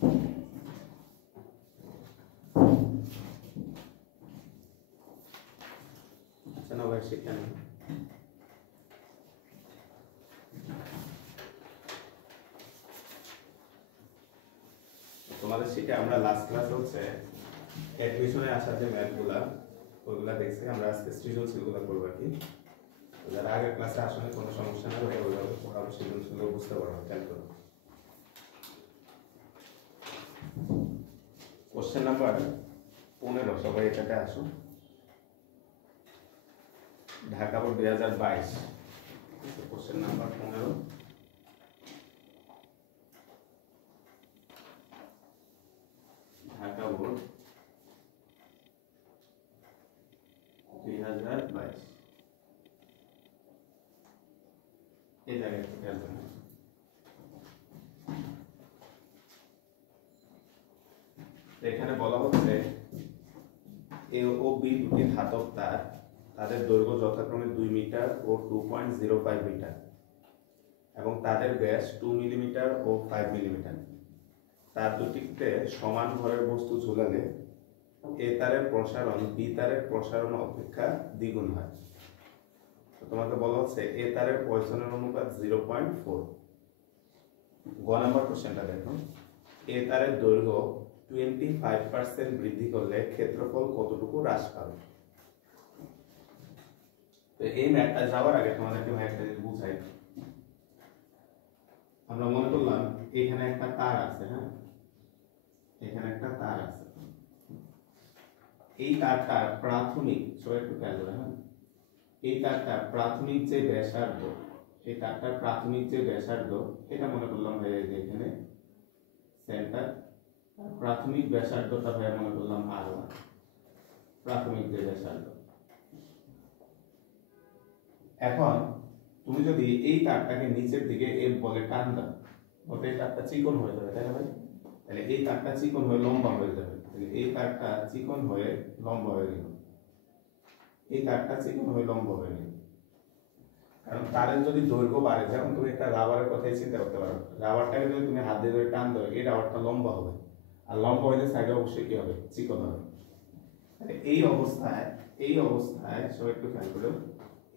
আচ্ছা না ভাই শিখে না তোমাদের শিখে আমরা লাস্ট ক্লাস হচ্ছে অ্যাডমিশনে আসার যে ম্যাথগুলা ওইগুলা দেখছি আমরা আজকে সৃজনশীলগুলো করবো আর কি যারা আগের ক্লাসে আসলে কোনো সমস্যা না হলে ওইভাবে পড়াবো সৃজনশীল বুঝতে পারবো খেয়াল করো কোশ্চেন নাম্বার 15 সবাই এটাতে আসো Dhaka board 2022 question number 15 Dhaka board 2022 এই জায়গায় খেয়াল করুন এখানে বলা হচ্ছে এ ও বি দুটি ধাতব তার তাদের দৈর্ঘ্য যথাক্রমে 2 মিটার ও 2.05 মিটার এবং তাদের ব্যাস 2 মিলিমিটার ও 5 মিলিমিটার তার দুটিতে সমান ভরের বস্তু ঝুলালে এ তারের প্রসারণ বি তারের প্রসারণ অপেক্ষা দ্বিগুণ হয় তোমাকে বলা হচ্ছে এ তারের পয়সনের অনুপাত 0.4 গ নাম্বার কোশ্চেনটা দেখো এ তারের দৈর্ঘ্য 25% বৃদ্ধি করলে ক্ষেত্রফল কতটুকু হ্রাস পাবে তো এই ম্যাথটা যাওয়ার আগে তোমাদেরকে ম্যাথটা যদি বুঝাই আমরা মনে করলাম এখানে একটা তার আছে হ্যাঁ এখানে একটা তার আছে এই তারটার প্রাথমিক সবাই একটু খেয়াল করে হ্যাঁ এই তারটার প্রাথমিক যে ব্যাসার্ধ এই তারটার প্রাথমিক যে ব্যাসার্ধ এটা মনে করলাম ভাই এই যে এখানে সেন্টার প্রাথমিক ব্যাসার্ধটা ভাই মনে করলাম R1 প্রাথমিক যে ব্যাসার্ধ এখন তুমি যদি এই তারটাকে নিচের দিকে এফ বলে টান দাও তবে এই তারটা চিকন হয়ে যাবে তাই না ভাই তাহলে এই তারটা চিকন হয়ে লম্বা হয়ে যাবে তাহলে এই তারটা চিকন হয়ে লম্বা হয়ে গেল এই তারটা চিকন হয়ে লম্বা হয়ে গেল কারণ তারের যদি দৈর্ঘ্য বাড়ে যেমন তুমি একটা রাবারের কথাই চিন্তা করতে পারো রাবারটাকে যদি তুমি হাত দিয়ে ধরে টান দাও এই রাবারটা লম্বা হবে আর লম্বা হইলে সাইডে অবশ্যই কি হবে চিকন হবে এই অবস্থায় সবাই একটু খেয়াল করো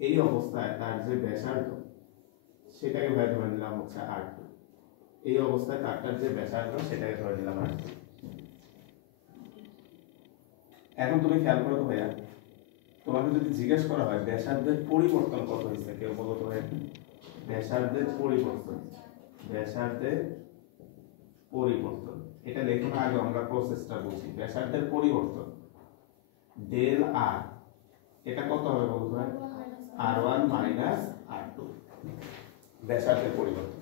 এই অবস্থায় তার যে ব্যাসার্ধ সেটাকে ভাই ধরে নিলাম হচ্ছে R2 এই অবস্থায় তারটার যে ব্যাসার্ধ সেটাকে ধরে নিলাম R2 এখন তুমি খেয়াল করো তো ভাইয়া তোমাকে যদি জিজ্ঞেস করা হয় ব্যাসার্ধের পরিবর্তন কত হয়েছে কেউ বলো তো ভাই ব্যাসার্ধের পরিবর্তন এটা লেখো না আগে আমরা প্রসেসটা বুঝি ব্যাসার্ধের পরিবর্তন ডেল আর এটা কত হবে বলতো ভাই R1 মাইনাস R2 ব্যাসার্ধের পরিবর্তন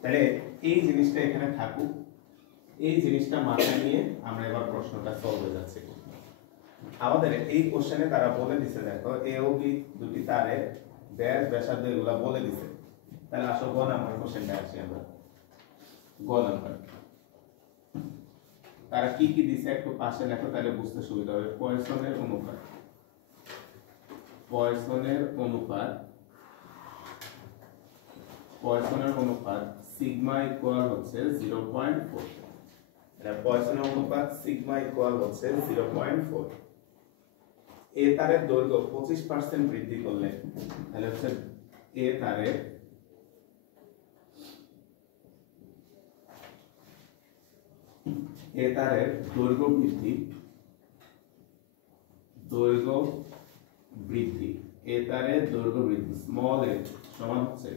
তাহলে এই জিনিসটা এখানে থাকুক এই জিনিসটা মাথায় নিয়ে আমরা এবার প্রশ্নটা সলভ হয়ে যাচ্ছে আমাদের এই কোশ্চেনে তারা বলে দিছে দেখো এ ও বি দুটি তারের ব্যাস ব্যাসার্ধ এগুলা বলে দিছে তাহলে আসো গ নাম্বার কোশ্চেনটা আসি আমরা গ নাম্বার তারা কি কি দিছে একটু পাশে লেখো তাহলে বুঝতে সুবিধা হবে পয়সনের অনুপাত সিগমা ইকুয়াল হচ্ছে 0.4 এটা পয়সনের অনুপাত সিগমা ইকুয়াল হচ্ছে 0.4 এ তারের দৈর্ঘ্য 25% বৃদ্ধি করলে তাহলে হচ্ছে এ তারের দৈর্ঘ্য বৃদ্ধি এ তারের দৈর্ঘ্য বৃদ্ধি স্মল এ সমান হচ্ছে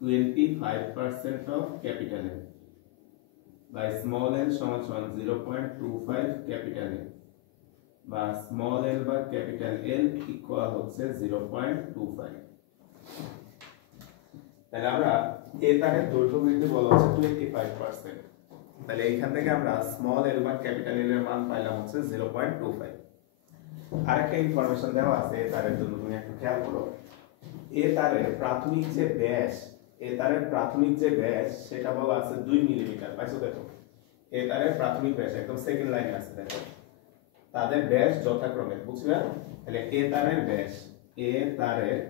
25% of capital A by small l সমান 0.25 ক্যাপিটাল এ বা স্মল l বা ক্যাপিটাল L ইকুয়াল হচ্ছে 0.25 তাহলে আমরা এ তারের দৈর্ঘ্য বৃদ্ধি বলা হচ্ছে 25% তাহলে এইখান থেকে আমরা স্মল l বা ক্যাপিটাল L এর মান পাইলাম হচ্ছে 0.25 আরেকটা ইনফরমেশন দেওয়া আছে এ তারের জন্য তুমি একটু খেয়াল করো এ তারের প্রাথমিক যে ব্যাস সেটা বলা আছে 2 মিলিমিটার পাইছো দেখো এ তারের প্রাথমিক ব্যাস একদম সেকেন্ড লাইনে আছে দেখো তাদের ব্যাস যথাক্রমে বুঝলে তাহলে এ তারের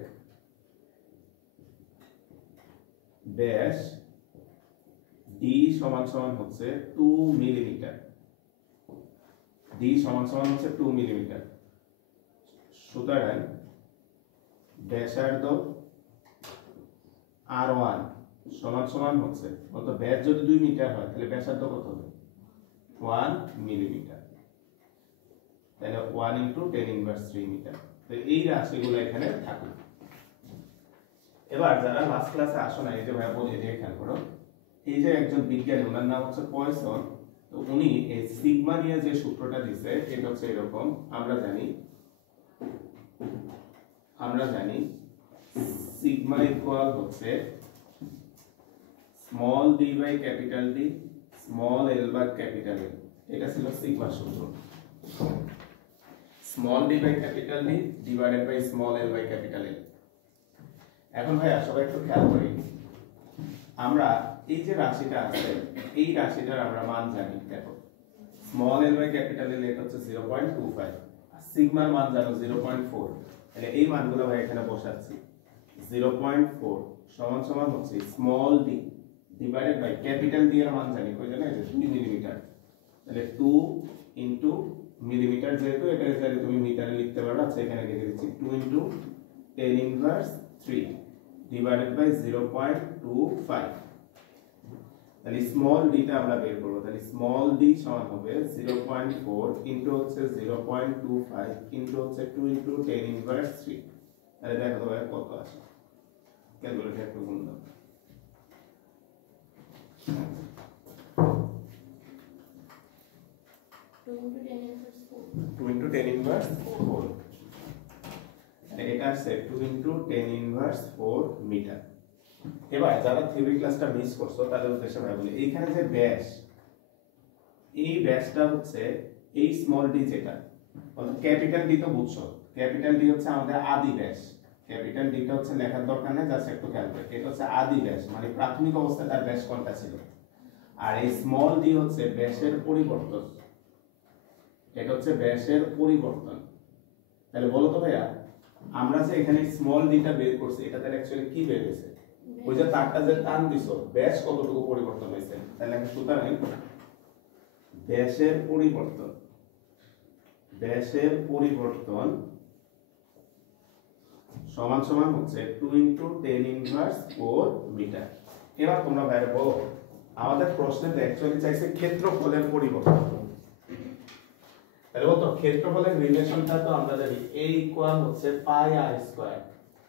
ডি সমান সমান হচ্ছে 2 মিলিমিটার, ডি সমান সমান হচ্ছে 2 মিলিমিটার। সুতরাং ব্যাসার্ধ R1 সমান সমান হচ্ছে, অর্থাৎ ব্যাস যদি 2 মিটার হয় তাহলে ব্যাসার্ধ কত হবে 1 মিলিমিটার, তাহলে 1 × 10⁻³ মিটার। তো এই রাশিগুলো এখানে থাকবে। এবার যারা লাস্ট ক্লাসে আসো না, এই যে ভাই বলি দিয়ে খেয়াল করো, এই যে একজন বিজ্ঞানী, ওনার নাম হচ্ছে পয়সন। তো উনি এই সিগমা নিয়ে যে সূত্রটা দিছে এটা হচ্ছে এরকম, আমরা জানি সিগমা ইকুয়াল হচ্ছে small D by capital D small L by capital L. এটা ছিল সিগমা সূত্র, small D by capital D divided by small L by capital L. এখন ভাইয়া সবাই একটু খেয়াল করি, আমরা এই যে রাশিটা আছে এই রাশিটার আমরা মান জানি। দেখো small L by capital L এটা হচ্ছে 0.25 আর সিগমার মান জানো 0.4। তাহলে এই মানগুলো ভাই এখানে বসাচ্ছি। 0.4 সমান সমান হচ্ছে small D divided by capital D এর মান জানি কই জানো, এই যে 2 মিলিমিটার। তাহলে 2 * মিলিমিটার, যেহেতু এটা চাইলে তুমি মিটারে লিখতে পারো, আচ্ছা এখানে লিখে দিচ্ছি 2 × 10⁻³ ডিভাইডেড বাই 0.25। তাহলে স্মল ডি টা আমরা বের করব। তাহলে স্মল ডি সমান হবে 0.4 ইনটু হচ্ছে 0.25 ইনটু হচ্ছে 2 × 10⁻³। তাহলে দেখো তো ভাই কত আসে, ক্যালকুলেটর একটু গুণ দাও। 2 × 10⁻⁴। এটা আছে 2 × 10⁻⁴ মিটার। এবার যারা থিওরি ক্লাসটা মিস করছো তাদের উদ্দেশ্যে আমি বলি, এইখানে যে ব্যাস, এই ব্যাসটা হচ্ছে এই স্মল ডি, যেটা অর্থাৎ ক্যাপিটাল ডি তো বুঝছো, ক্যাপিটাল ডি হচ্ছে আমাদের আদি ব্যাস। ক্যাপিটাল ডিটা হচ্ছে লেখার দরকার নেই, জাস্ট একটু খেয়াল করে, এটা হচ্ছে আদি ব্যাস, মানে প্রাথমিক অবস্থায় তার ব্যাস কোনটা ছিল। আর এই স্মল ডি হচ্ছে ব্যাসের পরিবর্তন, এটা হচ্ছে ব্যাসের পরিবর্তন। তাহলে বলো তো ভাইয়া, আমরা যে এখানে স্মল ডিটা বের করছি এটা তাহলে অ্যাকচুয়ালি কি বের হয়েছে? ওই যে তারটা যে টান দিছো, ব্যাস কতটুকু পরিবর্তন হয়েছে। তাহলে আমি সুতরাং ব্যাসের পরিবর্তন সমান সমান হচ্ছে 2 × 10⁻⁴ মিটার। এবার তোমরা বাইরে বলো, আমাদের প্রশ্নে তো অ্যাকচুয়ালি চাইছে ক্ষেত্রফলের পরিবর্তন। তাহলে বলতো ক্ষেত্রফলের রিলেশনটা তো আমরা জানি a ইকুয়াল হচ্ছে πr²।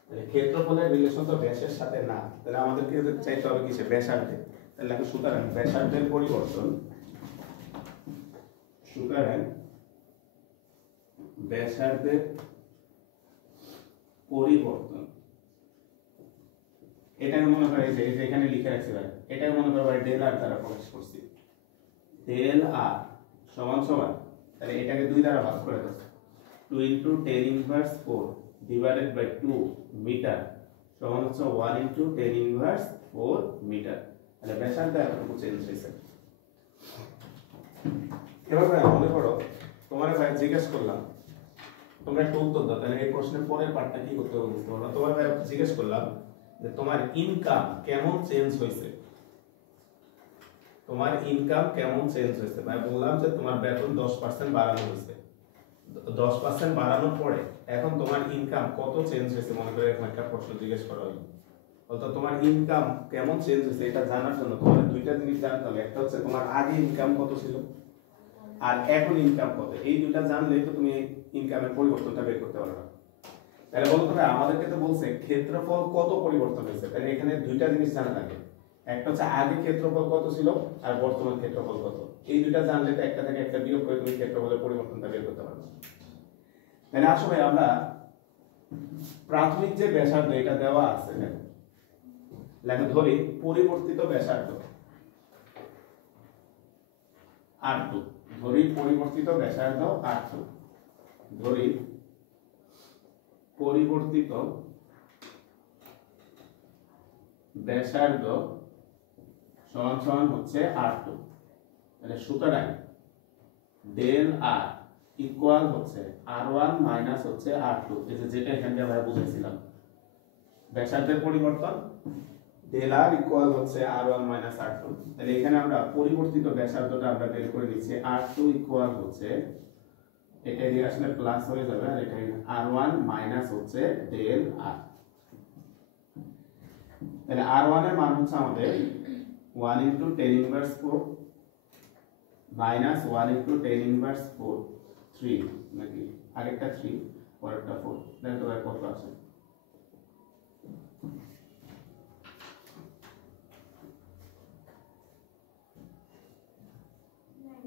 তাহলে ক্ষেত্রফলের রিলেশন তো ব্যাসের সাথে না, তাহলে আমাদেরকে চাইতে হবে কিসে? ব্যাসার্ধে। তাহলে আমি সুতরাং ব্যাসার্ধের পরিবর্তন, এটাকে মনে করে যে এখানে লিখে রাখছি ভাই, এটাকে মনে করে ডেল আর দ্বারা প্রকাশ করছি। ডেল আর সমান সমান, তাহলে এটাকে 2 দ্বারা ভাগ করে দাও, 2 × 10⁻⁴ ডিভাইডেড বাই 2 মিটার সমান হচ্ছে 1 × 10⁻⁴ মিটার। তাহলে ব্যাসার্ধ এতটুকু চেঞ্জ হয়েছে। এবার ভাই মনে করো তোমার ভাই জিজ্ঞেস করলাম, তোমরা একটু উত্তর দাও, তাহলে এই প্রশ্নের পরের পার্টটা কি করতে হবে বুঝতে পারলাম। তোমার ভাই জিজ্ঞেস করলাম যে তোমার ইনকাম কেমন চেঞ্জ হয়েছে, তোমার ইনকাম কেমন চেঞ্জ হয়েছে। ভাই বললাম যে তোমার বেতন 10% বাড়ানো হয়েছে, 10% বাড়ানোর পরে এখন তোমার ইনকাম কত চেঞ্জ হয়েছে, মনে করে এরকম একটা প্রশ্ন জিজ্ঞেস করা হলো। অর্থাৎ তোমার ইনকাম কেমন চেঞ্জ হয়েছে এটা জানার জন্য তোমার দুইটা জিনিস জানতে হবে। একটা হচ্ছে তোমার আগে ইনকাম কত ছিল আর এখন ইনকাম কত, এই দুইটা জানলেই তো তুমি ইনকামের পরিবর্তনটা বের করতে পারবে। তাহলে বলতে হবে আমাদেরকে তো বলছে ক্ষেত্রফল কত পরিবর্তন হয়েছে, তাহলে এখানে দুইটা জিনিস জানা লাগে। একটা হচ্ছে আগে ক্ষেত্রফল কত ছিল আর বর্তমান ক্ষেত্রফল কত, এই দুইটা জানলে তো একটা থেকে একটা বিয়োগ করে তুমি ক্ষেত্রফলের পরিবর্তনটা বের করতে পারবে। তাহলে আসলে আমরা প্রাথমিক যে ব্যাসার্ধ এটা দেওয়া আছে, লেখা ধরি পরিবর্তিত ব্যাসার্ধ R2, ধরি পরিবর্তিত ব্যাসার্ধ R2, ধরি পরিবর্তিত ব্যাসার্ধ সমান সমান হচ্ছে R2। তাহলে সুতরাং ডেল R ইকুয়াল হচ্ছে R1 মাইনাস হচ্ছে R2, যেটা এখানে আমরা বুঝেছিলাম। ব্যাসার্ধের পরিবর্তন ডেল আর ইকুয়াল হচ্ছে r1 মাইনাস r2। তাহলে এখানে আমরা পরিবর্তিত ব্যাসার্ধটা আমরা বের করে নিচ্ছি। r2 ইকুয়াল হচ্ছে এটা এদিকে আসলে প্লাস হয়ে যাবে, আর এটা r1 মাইনাস হচ্ছে ডেল r। তাহলে r1 এর মান হচ্ছে আমাদের 1 into 10 inverse 4 minus 1 into 10 inverse 4 3 নাকি আগেরটা 3 পরেরটা 4। দেখো ভাই কত আছে।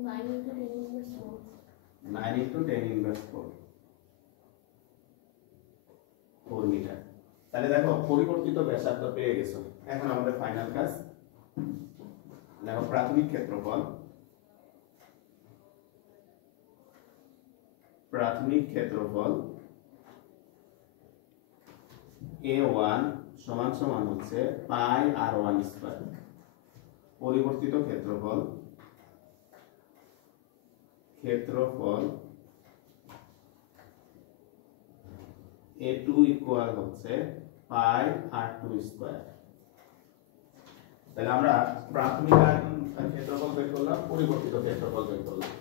Nine into 10 inverse 4. 9 into 10 inverse 4 4 metre. তাহলে দেখো পরিবর্তিত ব্যাসার্ধ পেয়ে গেছো। এখন আমাদের ফাইনাল কাজ, দেখো প্রাথমিক ক্ষেত্রফল A1 সমান সমান হচ্ছে পাই r1 স্কয়ার। পরিবর্তিত ক্ষেত্রফল A2 ইকুয়াল হচ্ছে পাই r2 স্কয়ার। তাহলে আমরা প্রাথমিক ক্ষেত্রফল বের করলাম, পরিবর্তিত ক্ষেত্রফল বের করলাম।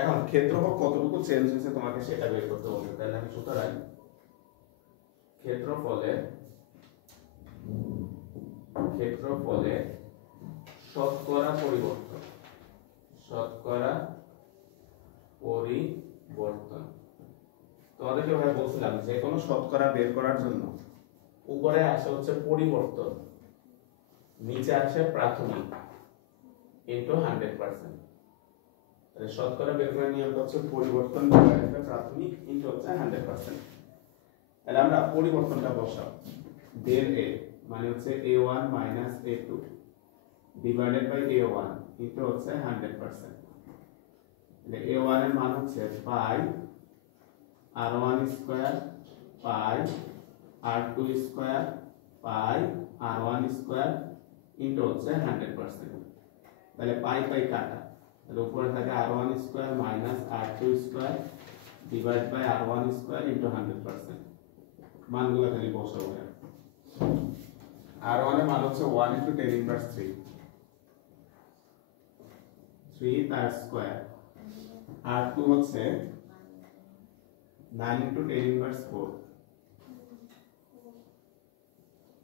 এখন ক্ষেত্রফল কতটুকু চেঞ্জ হয়েছে তোমাকে সেটা বের করতে হবে। তাহলে আমি সুতরাং ক্ষেত্রফলে শতকরা পরিবর্তন তোমাদেরকে ভাই বলছিলাম যে কোনো শতকরা বের করার জন্য উপরে আসে হচ্ছে পরিবর্তন, নিচে আসে প্রাথমিক ইনটু 100%। তাহলে শতকরা বের করার নিয়ম হচ্ছে পরিবর্তন ডিভাইডেড বাই প্রাথমিক ইনটু হচ্ছে 100%। তাহলে আমরা পরিবর্তনটা বসাও, ডেল a মানে হচ্ছে a1 minus a2 divided by a1 into হচ্ছে 100%। তাহলে a1 এর মান হচ্ছে পাই r1 স্কয়ার পাই r2 স্কয়ার পাই r1 স্কয়ার ইনটু হচ্ছে 100%। তাহলে পাই পাই কাটা, তাহলে উপরে থাকে r1 square minus r2 square divide by r1 square into 100%। মানগুলো খালি বসাবো। r1 এর মান হচ্ছে 1 ইনটু 10 ইনভার্স 3 তার স্কয়ার, r2 হচ্ছে 9 ইনটু 10 ইনভার্স 4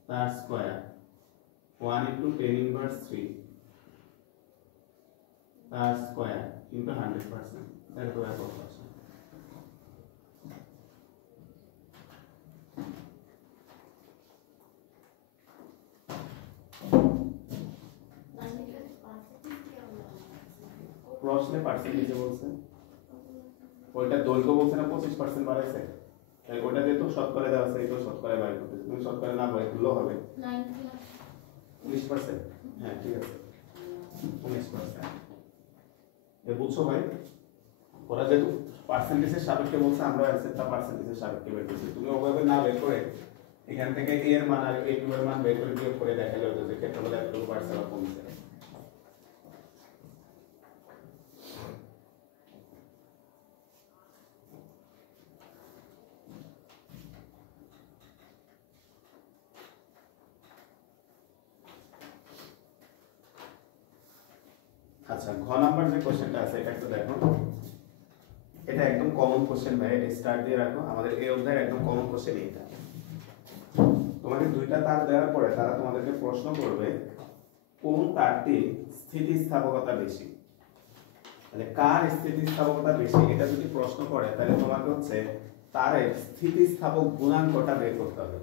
তার স্কয়ার, 1 ইনটু 10 ইনভার্স 3 তার স্কয়ার ইনটু 100%। তাহলে তো কত আছে? প্রশ্নে পার্সেন্টেজে বলছে, ওইটা দৈর্ঘ্য বলছে না 25% বাড়াইছে, তাই ওটা যেহেতু শতকরা দেওয়া আছে এটাও শতকরা বাড়াই করতেছে। তুমি শতকরা না বাড়াই করলেও হবে 19%। হ্যাঁ ঠিক আছে 19%। এ বুঝছো ভাই? ওরা যেহেতু পার্সেন্টেজের সাপেক্ষে বলছে, আমরা অ্যান্সারটা পার্সেন্টেজের সাপেক্ষে বের করছি। তুমি ওভাবে না বের করে এখান থেকে a এর মান আর a2 এর মান বের করে বিয়োগ করে দেখালে হতো যে ক্ষেত্রফল এতটুকু বাড়ছে বা কমছে। আচ্ছা, ঘ নাম্বার যে কোশ্চেনটা আছে এটা একটু দেখো। এটা একদম কমন কোশ্চেন ভাই, এটা স্টার্ট দিয়ে রাখো। আমাদের এই অধ্যায়ের একদম কমন কোশ্চেন এটা। তোমাকে দুইটা তার দেওয়ার পরে তারা তোমাদেরকে প্রশ্ন করবে কোন তারটি স্থিতিস্থাপকতা বেশি। তাহলে কার স্থিতিস্থাপকতা বেশি এটা যদি প্রশ্ন করে তাহলে তোমাকে হচ্ছে তারের স্থিতিস্থাপক গুণাঙ্কটা বের করতে হবে।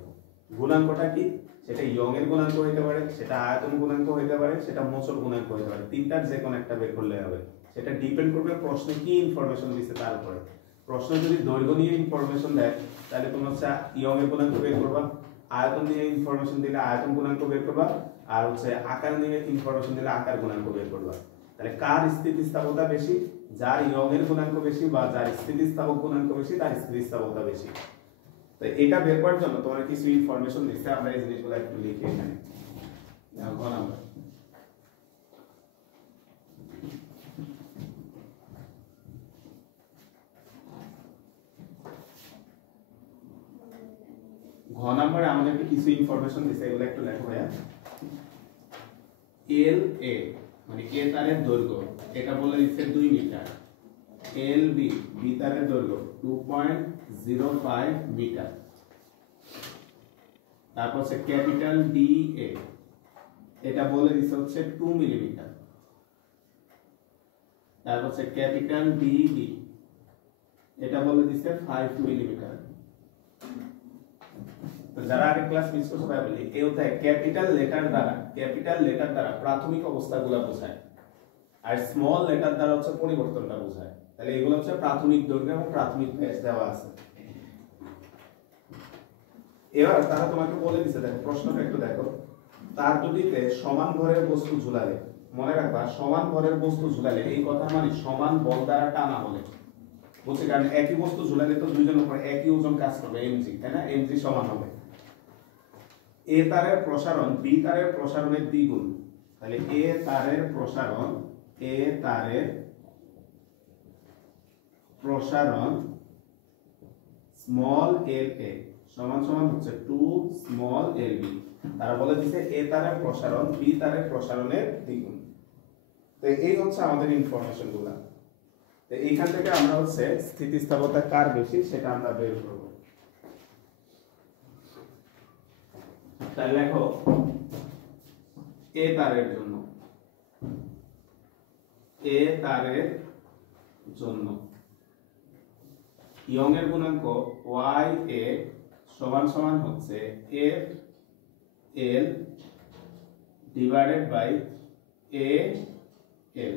গুণাঙ্কটা কি? সেটা ইয়ং এর গুণাঙ্ক হইতে পারে, সেটা আয়তন গুণাঙ্ক হইতে পারে, সেটা মোচড় গুণাঙ্ক হইতে পারে। তিনটার যে কোনো একটা বের করলে হবে। সেটা ডিপেন্ড করবে প্রশ্নে কি ইনফরমেশন দিচ্ছে তার উপরে। প্রশ্ন যদি দৈর্ঘ্য নিয়ে ইনফরমেশন দেয় তাহলে তুমি হচ্ছে ইয়ং এর গুণাঙ্ক বের করবা, আয়তন নিয়ে ইনফরমেশন দিলে আয়তন গুণাঙ্ক বের করবা, আর হচ্ছে আকার নিয়ে ইনফরমেশন দিলে আকার গুণাঙ্ক বের করবা। তাহলে কার স্থিতিস্থাপকতা বেশি? যার ইয়ং এর গুণাঙ্ক বেশি বা যার স্থিতিস্থাপক গুণাঙ্ক বেশি তার স্থিতিস্থাপকতা বেশি। তো এটা বের করার জন্য তোমার কিছু ইনফরমেশন দিচ্ছে, আমরা এই জিনিসগুলো একটু লিখি এখানে। ঘ নাম্বার, ঘ ঘ নম্বরে আমাদেরকে কিছু ইনফরমেশন দিছে, এগুলো একটু লেখো ভাইয়া। এল এ মানে এ তারের দৈর্ঘ্য, এটা বলে দিচ্ছে 2 মিটার। এল বি, বি তারের দৈর্ঘ্য 2.05 মিটার। তারপর হচ্ছে ক্যাপিটাল ডি এ, এটা বলে দিচ্ছে হচ্ছে 2 মিলিমিটার। তারপর হচ্ছে ক্যাপিটাল ডি ডি, এটা বলে দিচ্ছে 5 মিলিমিটার। তো যারা আগে ক্লাস মিস করছে ভাই বলি, এই হচ্ছে ক্যাপিটাল লেটার দ্বারা প্রাথমিক অবস্থাগুলো বোঝায়, আর স্মল লেটার দ্বারা হচ্ছে পরিবর্তনটা বোঝায়। তাহলে এগুলো হচ্ছে প্রাথমিক দৈর্ঘ্য এবং প্রাথমিক ব্যাস দেওয়া আছে। এবার তারা তোমাকে বলে দিচ্ছে, দেখো প্রশ্নটা একটু দেখো, তার দুটিতে সমান ভরের বস্তু ঝুলালে, মনে রাখবা সমান ভরের বস্তু ঝুলালে এই কথা মানে সমান বল দ্বারা টানা হলে, বুঝছি, কারণ একই বস্তু ঝুলালে তো দুইজনের উপর একই ওজন কাজ করবে, এমজি, তাই না, এমজি সমান হবে। এ তারের প্রসারণ বি তারের প্রসারণের দ্বিগুণ, তাহলে এ তারের প্রসারণ স্মল এল এ সমান সমান হচ্ছে 2 স্মল এল বি। তারা বলে দিচ্ছে এ তারের প্রসারণ বি তারের প্রসারণের দ্বিগুণ। তো এই হচ্ছে আমাদের ইনফরমেশন গুলা। তো এইখান থেকে আমরা হচ্ছে স্থিতিস্থাপকতা কার বেশি সেটা আমরা বের করব। তাহলে দেখো এ তারের জন্য ইয়ং এর গুণাঙ্ক y a সমান সমান হচ্ছে f l divided by a l।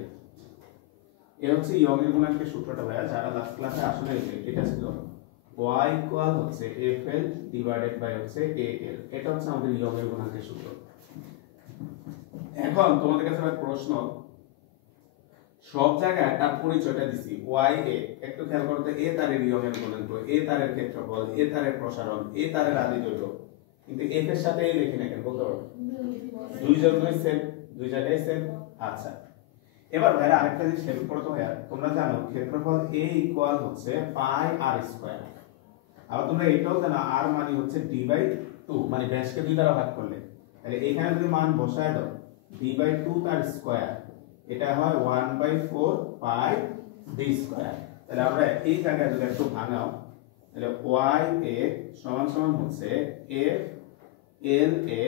এ হচ্ছে ইয়ং এর গুণাঙ্কের সূত্রটা ভাইয়া, যারা লাস্ট ক্লাসে আসলে এটা ছিল y ইকুয়াল হচ্ছে f l ডিভাইডেড বাই হচ্ছে a l, এটা হচ্ছে আমাদের ইয়ং এর গুণাঙ্কের সূত্র। এখন তোমাদের কাছে একটা প্রশ্ন, সব জায়গায় তার পরিচয়টা দিছি y a, একটু খেয়াল করতে, এ তারের ইয়ং এর গুণাঙ্ক, এ তারের ক্ষেত্রফল, এ তারের প্রসারণ, এ তারের আদি দৈর্ঘ্য, কিন্তু f এর সাথে এই লিখি না কেন বলতে পারো? দুই জন্যই সেম, দুই জায়গায় সেম। আচ্ছা, এবার ভাইরা আরেকটা জিনিস খেয়াল করতে হয়, তোমরা জানো ক্ষেত্রফল a ইকুয়াল হচ্ছে পাই আর স্কয়ার। আবার তোমরা এটাও জানো r মানে হচ্ছে d বাই 2, মানে ব্যাসকে 2 দ্বারা ভাগ করলে, তাহলে এখানে যদি মান বসায় দাও d বাই 2 তার স্কয়ার, এটা হয় 1/4 পাই d স্কয়ার। তাহলে আমরা এই জায়গায় যদি একটু ভাঙাও, তাহলে y a সমান সমান হচ্ছে f l a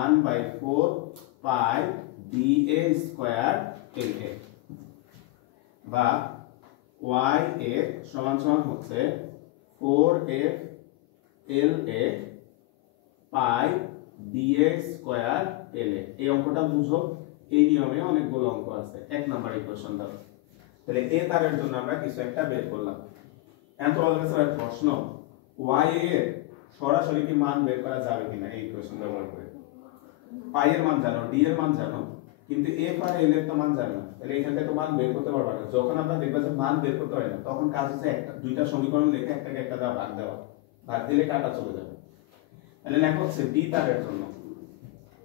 1/4 pi d a square l a, বা y a সমান সমান হচ্ছে 4f l a pi d a square l a। এই অঙ্কটা বুঝো, এই নিয়মে অনেকগুলো অঙ্ক আছে। এক নাম্বার ইকুয়েশন দাও। তাহলে এ তারের জন্য আমরা কিছু একটা বের করলাম। এখন তোমাদের কাছে প্রশ্ন, y এর সরাসরি কি মান বের করা যাবে কিনা এই ইকুয়েশন ব্যবহার করে? পাই এর মান জানো, d এর মান জানো, কিন্তু f আর l এর তো মান জানো না, তাহলে এখান থেকে তো মান বের করতে পারবা না। যখন আমরা দেখবা যে মান বের করতে পারি না, তখন কাজ হচ্ছে একটা দুইটা সমীকরণ লিখে একটাকে একটা দ্বারা ভাগ দেওয়া, ভাগ দিলে কাটা চলে যাবে। তাহলে লেখা হচ্ছে b তারের জন্য,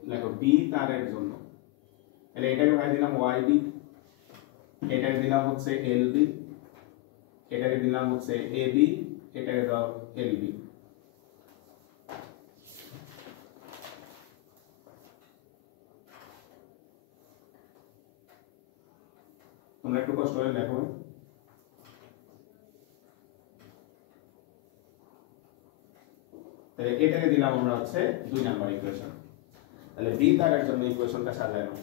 লেখো b তারের জন্য, তাহলে এটাকে ভাই দিলাম yb, এটাকে দিলাম হচ্ছে lb, এটাকে দিলাম হচ্ছে ab, এটাকে দাও lb। তোমরা একটু কষ্ট করে লেখো। তাহলে এটাকে দিলাম আমরা হচ্ছে 2 নাম্বার ইকুয়েশন। তাহলে b তারের জন্য ইকুয়েশনটা সাজায় নাও।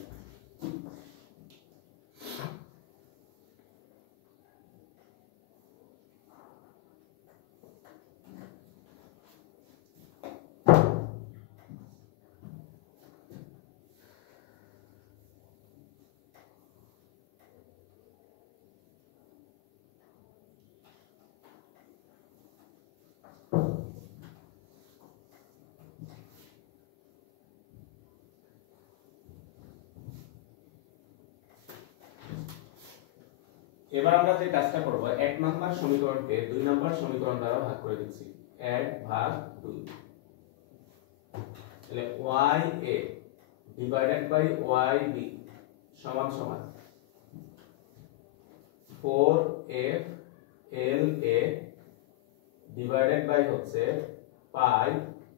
এবার আমরা যে কাজটা করব, 1 নাম্বার সমীকরণকে 2 নাম্বার সমীকরণ দ্বারা ভাগ করে দিচ্ছি, 1/2। তাহলে ya ডিভাইডেড বাই yb সমান সমান 4f la ডিভাইডেড বাই হচ্ছে পাই d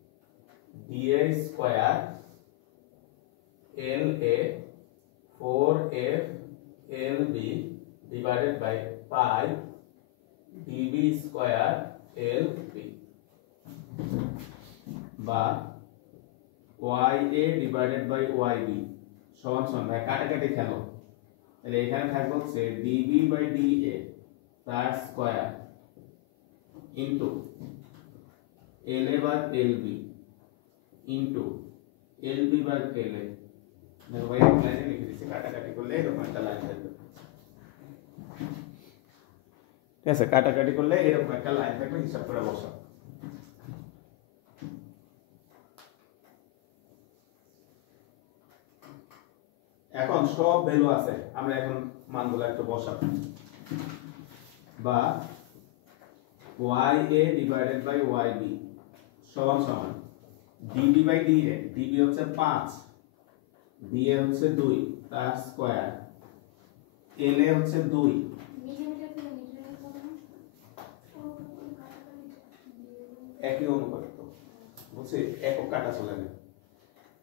DA square LA 4F LB divided by pi DB square LB বা YA divided by YB সমান সমান ভাই কাটাকাটি খেলো তাহলে এখানে থাকবে হচ্ছে DB by DA তার square into LA by LB into LB by LA দেখো ভাই এক লাইনে লিখে দিচ্ছি কাটাকাটি করলে এরকম একটা লাইন থাকবে ঠিক আছে কাটাকাটি করলে এরকম একটা লাইন থাকবে হিসাব করে বসাও এখন সব ভ্যালু আছে আমরা এখন মানগুলো একটু বসাবো বা YA divided by YB সমান সমান DB by DA DB হচ্ছে 5 DA হচ্ছে 2 তার স্কয়ার LA হচ্ছে 2 একই অনুপাত বুঝছি একক কাটা চলে না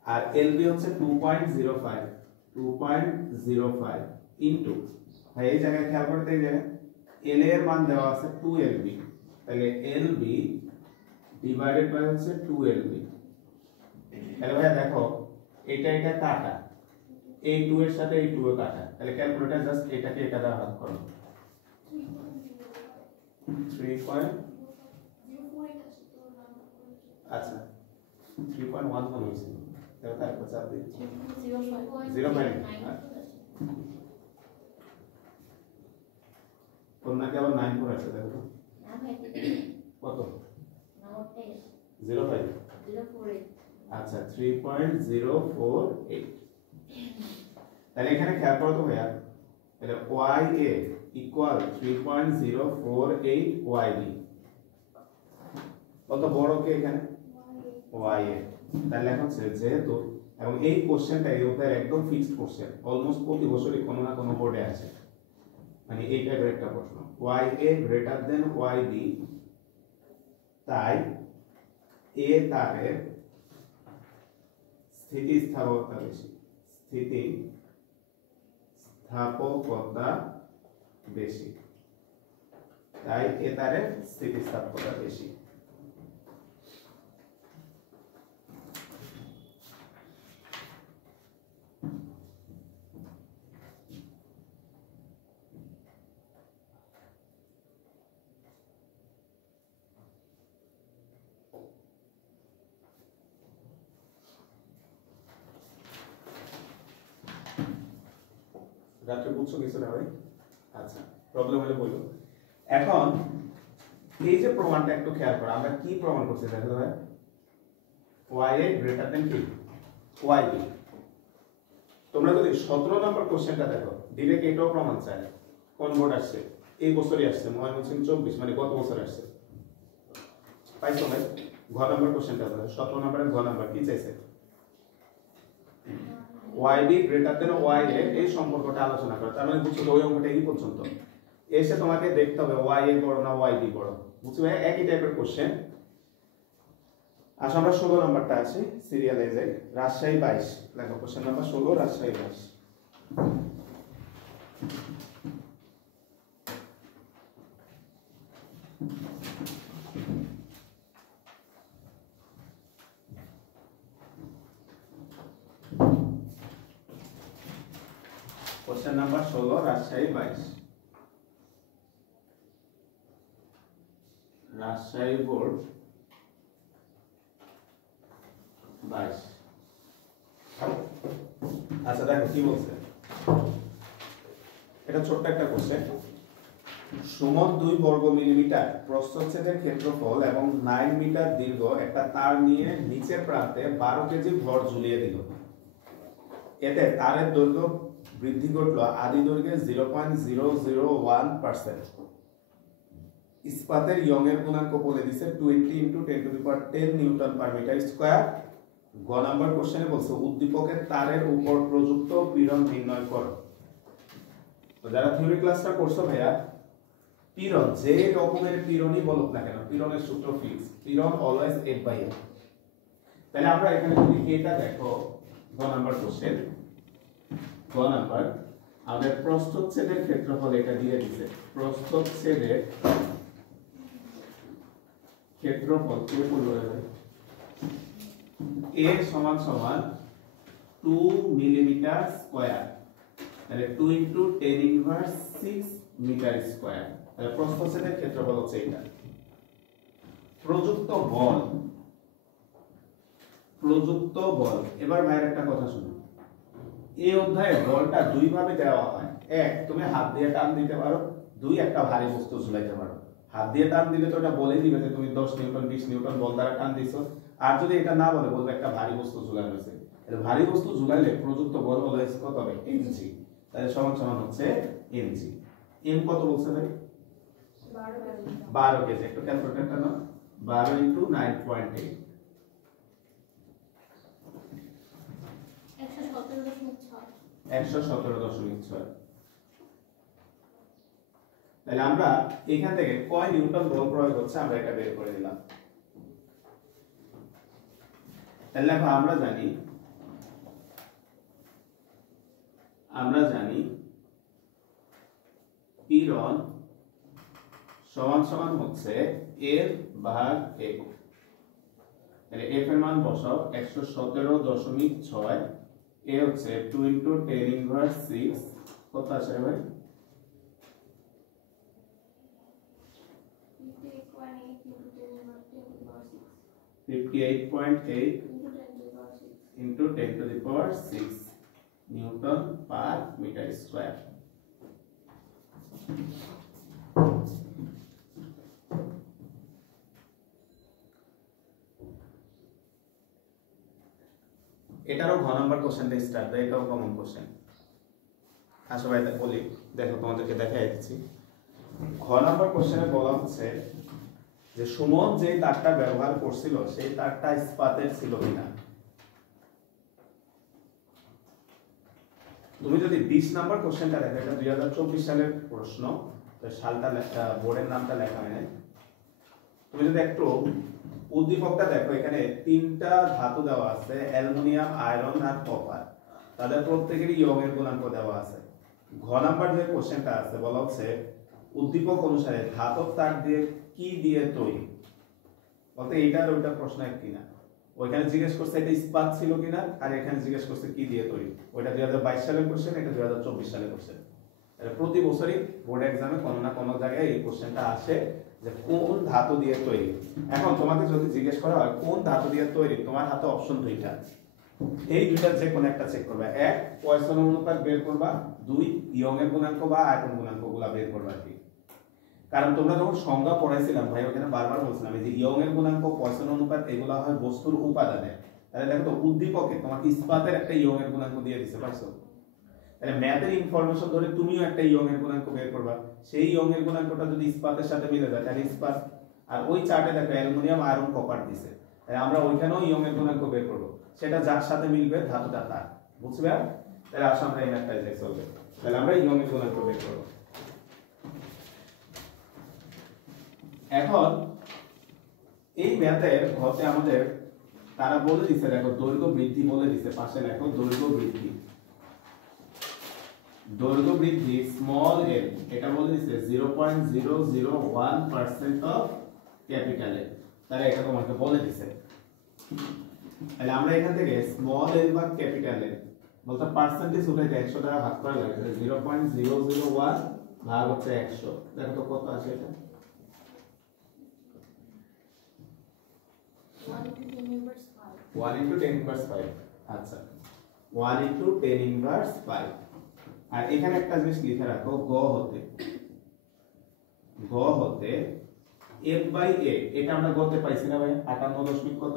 আর LB হচ্ছে 2.05 2.05 ইনটু ভাই এই জায়গায় খেয়াল করতে এই জায়গায় LA এর মান দেওয়া আছে 2LB তাহলে LB ডিভাইডেড বাই হচ্ছে 2LB তাহলে ভাই দেখো এটা কাটা এই 2 এর সাথে এই 2 এ কাটা তাহলে ক্যালকুলেটর জাস্ট এটাকে এটা দ্বারা ভাগ করো 3. আচ্ছা 3.1 মনে হয়েছে তাহলে তারপর চাপ দিই 0.9 কোন নাকি আবার 9 করে আছে দেখো কত 0.5 আচ্ছা 3.048 তাহলে এখানে খেয়াল করো তো ভাইয়া তাহলে YA ইকুয়াল 3.048 YB কত বড় কে এখানে YA তাহলে এখন যেহেতু এবং এই কোশ্চেনটা এর উপরে একদম ফিক্সড কোশ্চেন অলমোস্ট প্রতি বছরই কোনো না কোনো বোর্ডে আসে মানে এই টাইপের একটা প্রশ্ন YA গ্রেটার দেন YB তাই A তারের স্থিতিস্থাপকতা বেশি তাই A তারের স্থিতিস্থাপকতা বেশি রাত্রে বুঝছো কিছু না ভাই আচ্ছা প্রবলেম হলে বলো এখন এই যে প্রমাণটা একটু খেয়াল করো আমরা কি প্রমাণ করছি দেখো ভাই YA গ্রেটার দেন কি YB তোমরা যদি 17 নম্বর কোশ্চেনটা দেখো ডিরেক্ট এটাও প্রমাণ চাই কোন বোর্ড আসছে এই বছরই আসছে ময়মনসিংহ 24 মানে গত বছর আসছে পাইছো ভাই ঘ নম্বর কোশ্চেনটা দেখো 17 নম্বরের ঘ নাম্বার কি চাইছে YB গ্রেটার দেন YA এই সম্পর্কটা আলোচনা করো তার মানে বুঝছো ওই অঙ্কটা এই পর্যন্ত এসে তোমাকে দেখতে হবে YA বড় না YB বড় বুঝছো ভাই একই টাইপের কোশ্চেন আচ্ছা আমরা 16 নম্বরটা আছে সিরিয়ালে যাই রাজশাহী 22 দেখো question number 16 Rajshahi 22 question number 16 राजशाही 22 राजशाही बोर्ड 22 আচ্ছা দেখো কি বলছে এটা ছোট্ট একটা কোশ্চেন সমদ 2 বর্গ মিলিমিটার প্রস্থচ্ছেদের ক্ষেত্রফল এবং 9 মিটার দীর্ঘ একটা তার নিয়ে নিচের প্রান্তে 12 কেজি ভর ঝুলিয়ে দিল এতে তারের দৈর্ঘ্য বৃদ্ধি ঘটল আদি দৈর্ঘ্যে 0.001% ইস্পাতের ইয়ং এর গুণাঙ্ক বলে দিয়েছে 20 × 10⁻10 নিউটন পার মিটার স্কয়ার গ নাম্বার কোশ্চেনে বলছে উদ্দীপকের তারের উপর প্রযুক্ত পীড়ন নির্ণয় করো তো যারা থিওরি ক্লাসটা করছো ভাইয়া পীড়ন যে রকমের পীড়নই বলুক না কেন পীড়নের সূত্র ফিক্স পীড়ন অলওয়েজ F/A তাহলে আমরা এখানে যদি এটা দেখো গ নাম্বার কোশ্চেন, গ নাম্বার আমাদের প্রস্থচ্ছেদের ক্ষেত্রফল এটা দিয়ে দিছে, প্রস্থচ্ছেদের ক্ষেত্রফল কে বলবো এ সমান সমান 2 মিলিমিটার স্কয়ার, তাহলে 2 ইনটু 10 ইনভার্স 6 মিটার স্কয়ার, তাহলে প্রস্থচ্ছেদের ক্ষেত্রফল হচ্ছে এটা। প্রযুক্ত বল, প্রযুক্ত বল, এবার ভাইয়ের একটা কথা শুনো, এই অধ্যায়ে বলটা দুই ভাবে দেওয়া হয়। এক, তুমি হাত দিয়ে টান দিতে পারো, দুই একটা ভারী বস্তু ঝুলাইতে পারো। হাত দিয়ে টান দিলে তো এটা বলে দিবে যে তুমি 10 নিউটন 20 নিউটন বল দ্বারা টান দিছো, আর যদি এটা না বলে বলবে একটা ভারী বস্তু ঝুলানো হয়েছে। তাহলে ভারী বস্তু ঝুলাইলে প্রযুক্ত বল হলো কত হবে এমজি, তাহলে সমান সমান হচ্ছে এমজি। এম কত বলছে ভাই? 12 কেজি, একটু ক্যালকুলেটরটা নাও, 12 ইনটু 9.8 117.6। তাহলে আমরা এখান থেকে কয় নিউটন বল প্রয়োগ হচ্ছে আমরা এটা বের করে দিলাম। তাহলে দেখো আমরা জানি পীড়ন সমান সমান হচ্ছে F ভাগ F, তাহলে F এর মান বসাও 117.6, এ হচ্ছে 2 ইনটু 10 ইনভার্স 6, কত আসে ভাই? 58.8 into 10 to the power 6 newton per metre square. এটারও ঘ নাম্বার কোশ্চেনটা স্টার্ট দেয়, এটাও কমন কোশ্চেন। আসো ভাই বলি, দেখো তোমাদেরকে দেখাই দিচ্ছি। ঘ নাম্বার কোশ্চেনে বলা হচ্ছে যে সুমন যে তারটা ব্যবহার করছিল সেই তারটা ইস্পাতের ছিল কিনা। তুমি যদি 20 নাম্বার কোশ্চেনটা দেখো, এটা 2024 সালের প্রশ্ন, তো সালটা বোর্ডের নামটা লেখা হয় নাই। তুমি যদি একটু উদ্দীপকটা দেখো, এখানে তিনটা ধাতু দেওয়া আছে, অ্যালুমিনিয়াম, আয়রন আর কপার, তাদের প্রত্যেকেরই ইয়ংয়ের গুণাঙ্ক দেওয়া আছে। ঘ নাম্বার যে কোশ্চেনটা আছে বলা হচ্ছে উদ্দীপক অনুসারে ধাতব তার দিয়ে কি দিয়ে তৈরি, বলতে এইটার ওইটা প্রশ্ন একই না। ওইখানে জিজ্ঞেস করছে এটা ইস্পাত ছিল কিনা, আর এখানে জিজ্ঞেস করছে কি দিয়ে তৈরি। ওইটা 2022 সালের কোশ্চেন, এটা 2024 সালের কোশ্চেন। প্রতি বছরই বোর্ড এক্সামে কোনো না কোনো জায়গায় এই কোশ্চেনটা আসে যে কোন ধাতু দিয়ে তৈরি। এখন তোমাকে যদি জিজ্ঞেস করা হয় কোন ধাতু দিয়ে তৈরি, তোমার হাতে অপশন দুইটা, এই দুইটার যে কোনো একটা চেক করবা। এক, পয়সন অনুপাত বের করবা, দুই, ইয়ংয়ের গুণাঙ্ক বা আয়তন গুণাঙ্কগুলো বের করবা আর কি। কারণ তোমরা যখন সংজ্ঞা পড়াইছিলাম ভাই, ওখানে বারবার বলছিলাম এই যে ইয়ংয়ের গুণাঙ্ক, পয়সন অনুপাত এগুলো হয় বস্তুর উপাদানে। তাহলে দেখো তো উদ্দীপকে তোমাকে ইস্পাতের একটা ইয়ংয়ের গুণাঙ্ক দিয়ে দিছে, পারছো? তাহলে ম্যাথের ইনফরমেশন ধরে তুমিও একটা ইয়ংয়ের গুণাঙ্ক বের করবা, সেই ইয়ংয়ের গুণাঙ্কটা যদি ইস্পাতের সাথে মিলে যায় তাহলে ইস্পাত। আর ওই চার্টে দেখো অ্যালুমিনিয়াম, আয়রন, কপার দিছে, তাহলে আমরা ওইখানেও ইয়ংয়ের গুণাঙ্ক বের করব, সেটা যার সাথে মিলবে ধাতুটা তার, বুঝবে? তাহলে আসলে আমরা এই ম্যাথটা দেখে চলবে, তাহলে আমরা ইয়ংয়ের গুণাঙ্ক বের করব। এখন এই ম্যাথের ঘতে আমাদের তারা বলে দিছে, দেখো দৈর্ঘ্য বৃদ্ধি বলে দিছে, পাশে দেখো দৈর্ঘ্য বৃদ্ধি, দৈর্ঘ্য বৃদ্ধি স্মল এল, এটা বলে দিছে 0.001% অফ ক্যাপিটাল এল, তারা এটা তোমাকে বলে দিছে। তাহলে আমরা এখান থেকে স্মল এল বা ক্যাপিটাল এল বলতে পার্সেন্টেজ উঠাইতে 100 দ্বারা ভাগ করা লাগে, 0.001 ভাগ হচ্ছে 100, দেখো তো কত আসে এটা? 1 into 10 inverse 5, আচ্ছা 1 into 10 inverse 5। আর এখানে একটা জিনিস লিখে রাখো, গ হতে f by a, এটা আমরা গতে পাইছি না ভাই? 58 কত?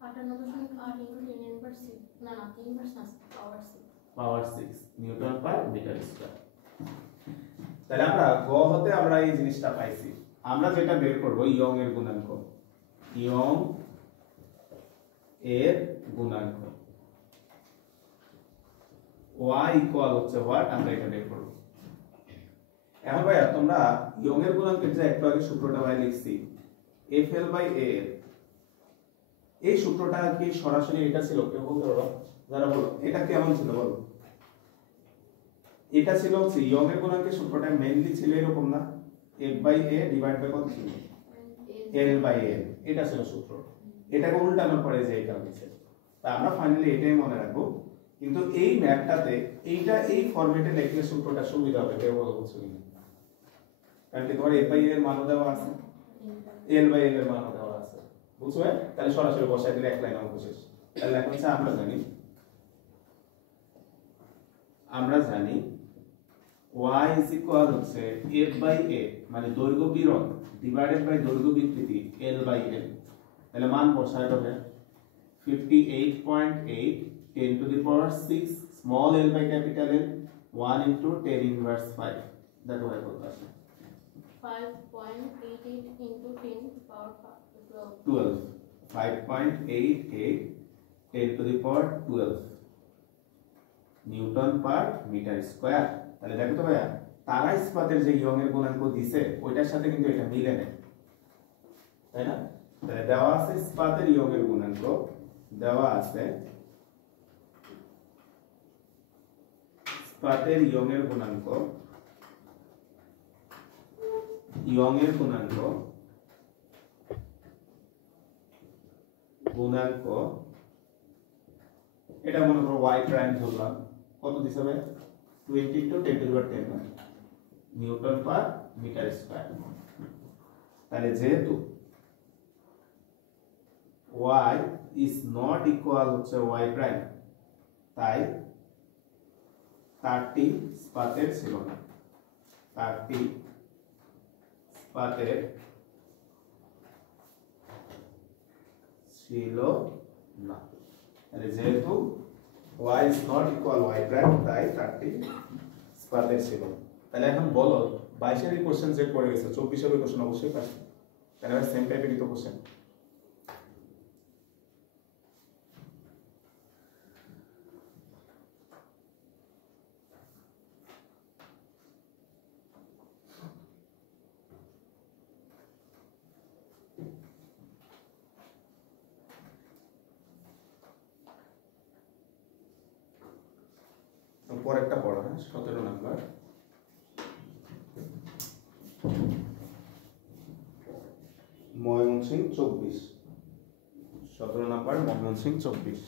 58.8 into 10 inverse 6, না 10 inverse না, পাওয়ার 6 নিউটন পার মিটার স্কয়ার। তাহলে আমরা গ হতে আমরা এই জিনিসটা পাইছি। আমরা যেটা বের করব ইয়ং এর গুণাঙ্ক, ইয়ং এর গুণাঙ্ক y ইকুয়াল হচ্ছে হোয়াট, আমরা এটা বের করব। এখন ভাইয়া তোমরা ইয়ং এর গুণাঙ্কের যে একটু আগে সূত্রটা ভাই লিখছি, FL বাই A এই সূত্রটা কি সরাসরি এটা ছিল? কেউ বলতে পারো? যারা বলো এটা কেমন ছিল বলো। এটা ছিল হচ্ছে ইয়ং এর গুণাঙ্কের সূত্রটা মেইনলি ছিল এরকম না, f by a divide by কত ছিল? l বাই l, এটা ছিল সূত্র। এটাকে উল্টানোর পরে যে এটা হচ্ছে, তা আমরা ফাইনালি এটাই মনে রাখবো। কিন্তু এই ম্যাথটাতে এইটা এই ফরম্যাটে লিখলে সূত্রটা সুবিধা হবে, কেউ বলো বুঝছো কিনা? কারণ কি তোমার f বাই a এর মানও দেওয়া আছে, l বাই l এর মানও দেওয়া আছে, বুঝছো? তাহলে সরাসরি বসাই দিলে এক লাইন অঙ্ক শেষ। তাহলে এখন হচ্ছে আমরা জানি y is equal হচ্ছে f by a মানে দৈর্ঘ্য বিরোধ ডিভাইডেড বাই দৈর্ঘ্য বিকৃতি l by l। তাহলে মান বসায় হবে 58.8 10 to the power 6 small l by capital L 1 into 10 inverse 5, that way কত আসে? 5.88 into 10 power 12 5.88 10 to the power 12 newton per metre square. তাহলে দেখো তো ভাইয়া, তারা ইস্পাতের যে ইয়ং এর গুণাঙ্ক দিছে ওইটার সাথে কিন্তু এটা মিলে না, তাই না? তাহলে দেওয়া আছে ইস্পাতের ইয়ং এর গুণাঙ্ক, দেওয়া আছে ইস্পাতের ইয়ং এর গুণাঙ্ক, ইয়ং এর গুণাঙ্ক এটা মনে করো y প্রাইম ধরলাম, কত দিছে ভাই? 20 into 10 to the power 10 newton per metre square. তাহলে যেহেতু y is not equal হচ্ছে y প্রাইম, তাই 30 ইস্পাতের ছিল না, 30 ইস্পাতের ছিল না। তাহলে যেহেতু y is not equal y prime, তাই 30 ইস্পাতের ছিল। তাহলে এখন বলো 22 এর কোশ্চেন চেক করে গেছে, 24 এর কোশ্চেন অবশ্যই পাবে, তাহলে সেম টাইপেরই তো কোশ্চেন। পরেরটা পড়ো, হ্যাঁ 17 নাম্বার। ময়মনসিংহ 24, 17 নাম্বার ময়মনসিংহ 24।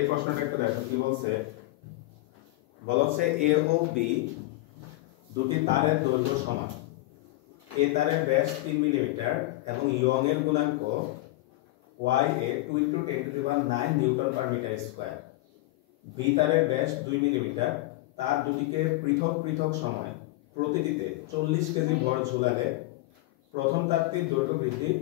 এই প্রশ্নটা একটু দেখো কি বলছে। বলছে এ ও বি দুটি তারের দৈর্ঘ্য সমান, এ তারের ব্যাস 3 মিলিমিটার এবং ইয়ং এর গুণাঙ্ক y এ 2 into 10 to the power 9 newton per metre square. B তারের ব্যাস 2 মিলিমিটার, তার দুটিকে পৃথক পৃথক সময় প্রতিটিতে 40 কেজি ভর ঝুলালে প্রথম তারটির দৈর্ঘ্য বৃদ্ধি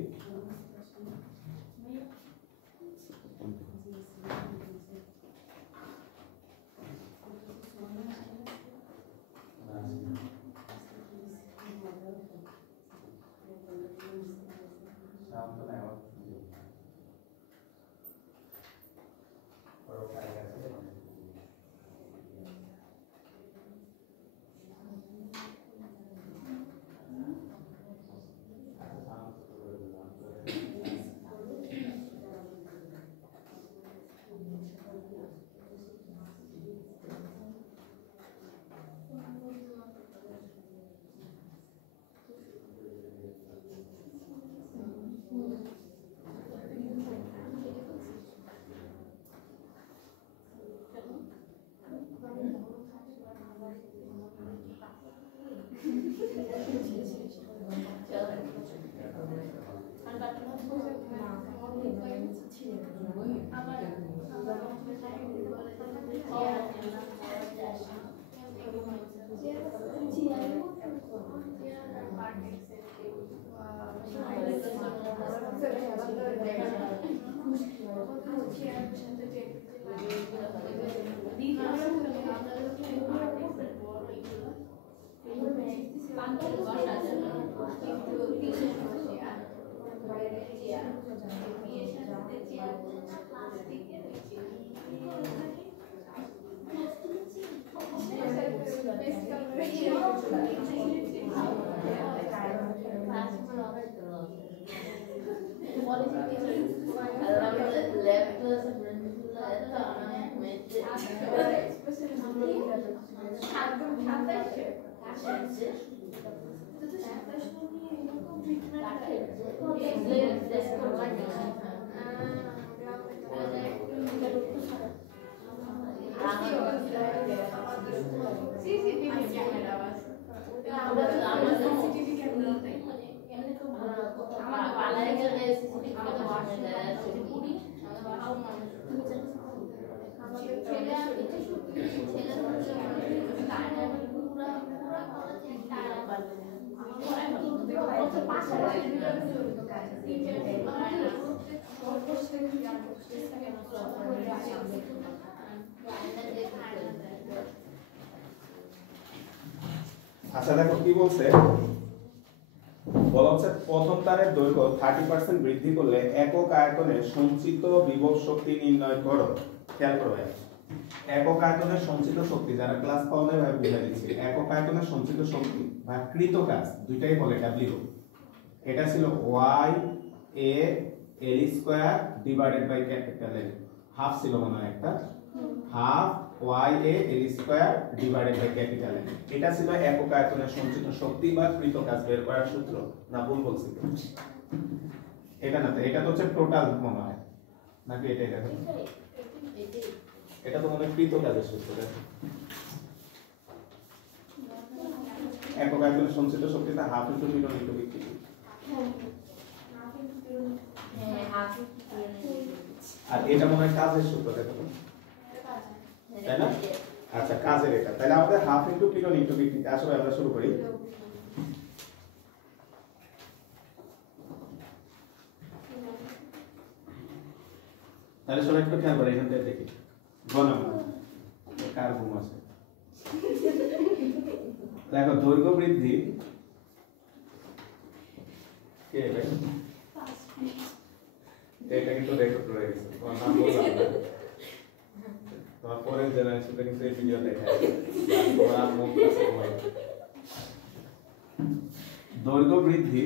আচ্ছা দেখো কি বলছে, বলা হচ্ছে প্রথম তারের দৈর্ঘ্য 30% বৃদ্ধি করলে একক আয়তনে সঞ্চিত বিভব শক্তি নির্ণয় করো। খেয়াল করো, একক আয়তনে সঞ্চিত শক্তি, যারা ক্লাস পাওয়া ভাবে বুঝাই দিচ্ছি, একক আয়তনে সঞ্চিত শক্তি বা কৃত কাজ দুইটাই বলে ডব্লিউ। এটা ছিল Y A L square divided by capital L, half ছিল মনে হয় একটা, half Y A L square divided by capital L. এটা ছিল একক আয়তনে সঞ্চিত শক্তি বা কৃত কাজ বের করার সূত্র। না ভুল বলছি? এটা না, এটা তো হচ্ছে টোটাল মনে হয় নাকি? এটাই দেখো, এটা তো মনে হয় কৃত কাজের সূত্র। দেখো একক আয়তনে সঞ্চিত শক্তিটা হাফ ইনটু নিউটন ইনটু বিক্রিয়া। আর এটা মনে হয় কাজের সূত্র, দেখো তাই না? আচ্ছা কাজের এটা, তাহলে আমাদের হাফ ইনটু পিরন ইনটু বিক্রিয়া। আসলে আমরা শুরু করি। তাহলে সবাই একটু খেয়াল করে, এখান থেকে দেখি গণনা কার ঘুম আছে। দেখো দৈর্ঘ্য বৃদ্ধি কে ভাই? এটা কিন্তু রেকর্ড রয়ে গেছে, তোমার নাম বললাম না। তোমার পরের জেনারেশনটা কিন্তু এই ভিডিও দেখায়, তোমার মুখ আছে তোমার। দৈর্ঘ্য বৃদ্ধি,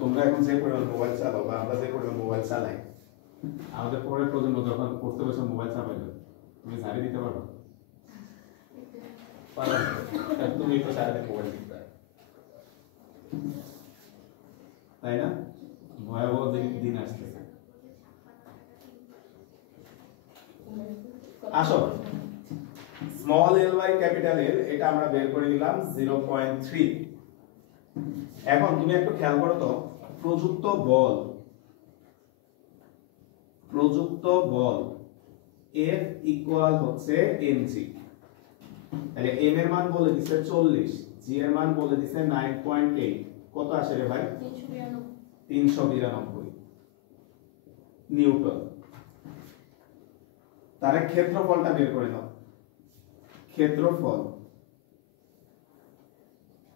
তোমরা এখন যে পরিমাণ মোবাইল চালাও বা আমরা যে পরিমাণ মোবাইল চালাই, আমাদের পরের প্রজন্ম যখন পড়তে বসে মোবাইল চালাবে, তুমি ঝাড়ি দিতে পারো? তুমি একটু সারাদিন মোবাইল দিতে, তাই না? ভয়াবহ দিন আসতেছে। আসো small L by capital L, এটা আমরা বের করে নিলাম 0.3। এখন তুমি একটু খেয়াল করো তো, প্রযুক্ত বল F ইকুয়াল হচ্ছে mg। তাহলে m এর মান বলে দিছে 40, g এর মান বলে দিছে 9.8। কত আসে রে ভাই? 392 নিউটন। তার ক্ষেত্রফলটা বের করে নাও। ক্ষেত্রফল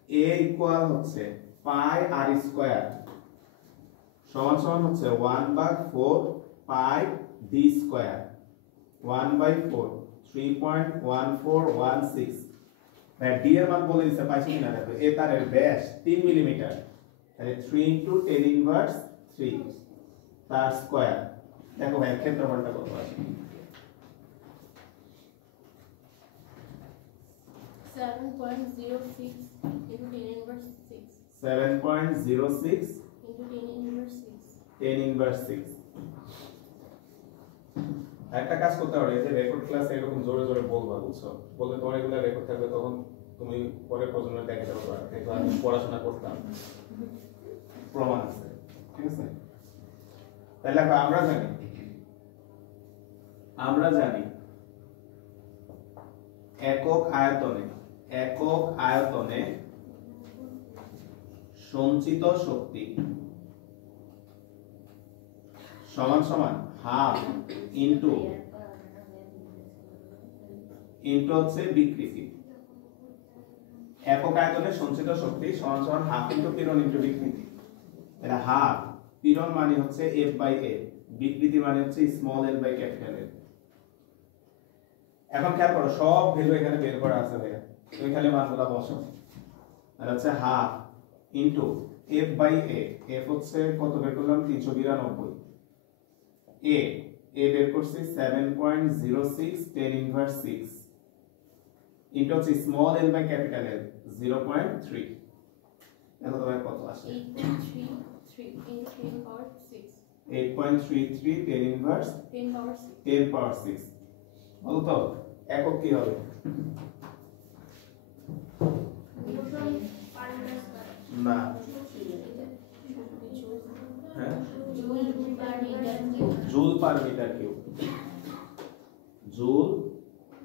A ইকুয়াল হচ্ছে পাই আর স্কয়ার সমান সমান হচ্ছে 1/4 পাই ডি স্কয়ার, 1/4 3.1416। ডি এর মান বলে দিচ্ছে, পাইছি কিনা দেখো। এ তারের ব্যাস 3 মিলিমিটার, তাহলে 3 * 10 ইনভার্স 3 তার স্কয়ার। দেখো ভাই ক্ষেত্রফলটা কত আসে? 7.06 into 10 inverse 6. 7.06 Into 10 inverse 6. 10 inverse 6। একটা কাজ করতে হবে, যে রেকর্ড ক্লাসে এরকম জোরে জোরে বলবা, বুঝছো? বললে তোমার এগুলা রেকর্ড থাকবে, তখন তুমি পরে প্রজন্মে দেখাতে পারবে দেখো আমি পড়াশোনা করতাম, প্রমাণ আছে। ঠিক আছে? তাহলে আমরা জানি একক আয়তনে সঞ্চিত শক্তি সমান সমান হাফ ইনটু হচ্ছে বিকৃতি। একক আয়তনে সঞ্চিত শক্তি সমান সমান হাফ ইনটু পীড়ন ইনটু বিকৃতি। এটা হাফ, পীড়ন মানে হচ্ছে F বাই A, বিকৃতি মানে হচ্ছে small l by capital L। এখন খেয়াল করো সব ভ্যালু এখানে বের করা আছে ভাইয়া, তুমি খালি মানগুলো বসাও। আর হচ্ছে half into F by A, F হচ্ছে কত বের করলাম 392, A বের করছি 7.06 10 ইনভার্স 6 ইনটু হচ্ছে small l by capital L 0.3। দেখো তোমার কত আসে 8.33 into 10 power 6. 8.33 10 ইনভার্স 10 power 6. 10 পাওয়ার 6। বলো তো একক কি হবে? না, হ্যাঁ joule per metre cube, joule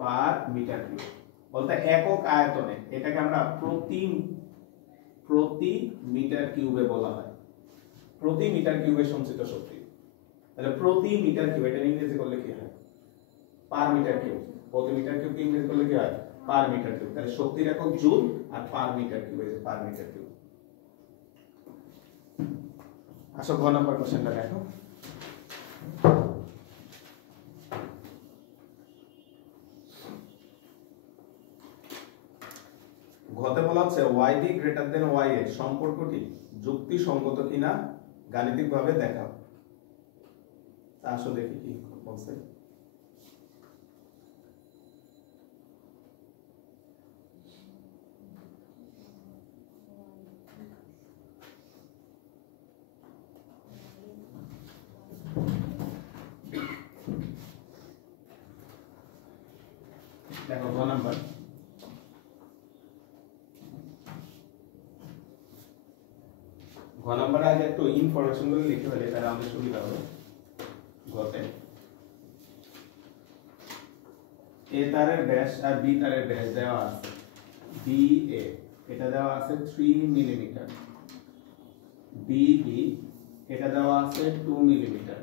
per metre cube. বলতে একক আয়তনে এটাকে আমরা প্রতি মিটার কিউবে বলা হয়, প্রতি মিটার কিউবে সঞ্চিত শক্তি। তাহলে প্রতি মিটার কিউব এটা ইংরেজি করলে কি হয়? Per metre cube. প্রতি মিটার কিউব ইংরেজি করলে কি হয়? Per metre cube. তাহলে শক্তির একক জুল আর পার মিটার কিউব, এই যে পার মিটার কিউব। আসো ঘ নাম্বার কোশ্চেনটা দেখো। ঘতে বলা হচ্ছে YB গ্রেটার দেন YA সম্পর্কটি যুক্তিসঙ্গত কিনা গাণিতিকভাবে দেখাও। আসো দেখি কি বলছে। দেখো ঘ নাম্বার, ঘ নাম্বারে আগে একটু ইনফরমেশন গুলো লিখতে হলে তাহলে আমাদের সুবিধা হবে। ঘতে এ তারের ব্যাস আর বি তারের ব্যাস দেওয়া আছে BA, এটা দেওয়া আছে 3 মিলিমিটার, BB এটা দেওয়া আছে 2 মিলিমিটার,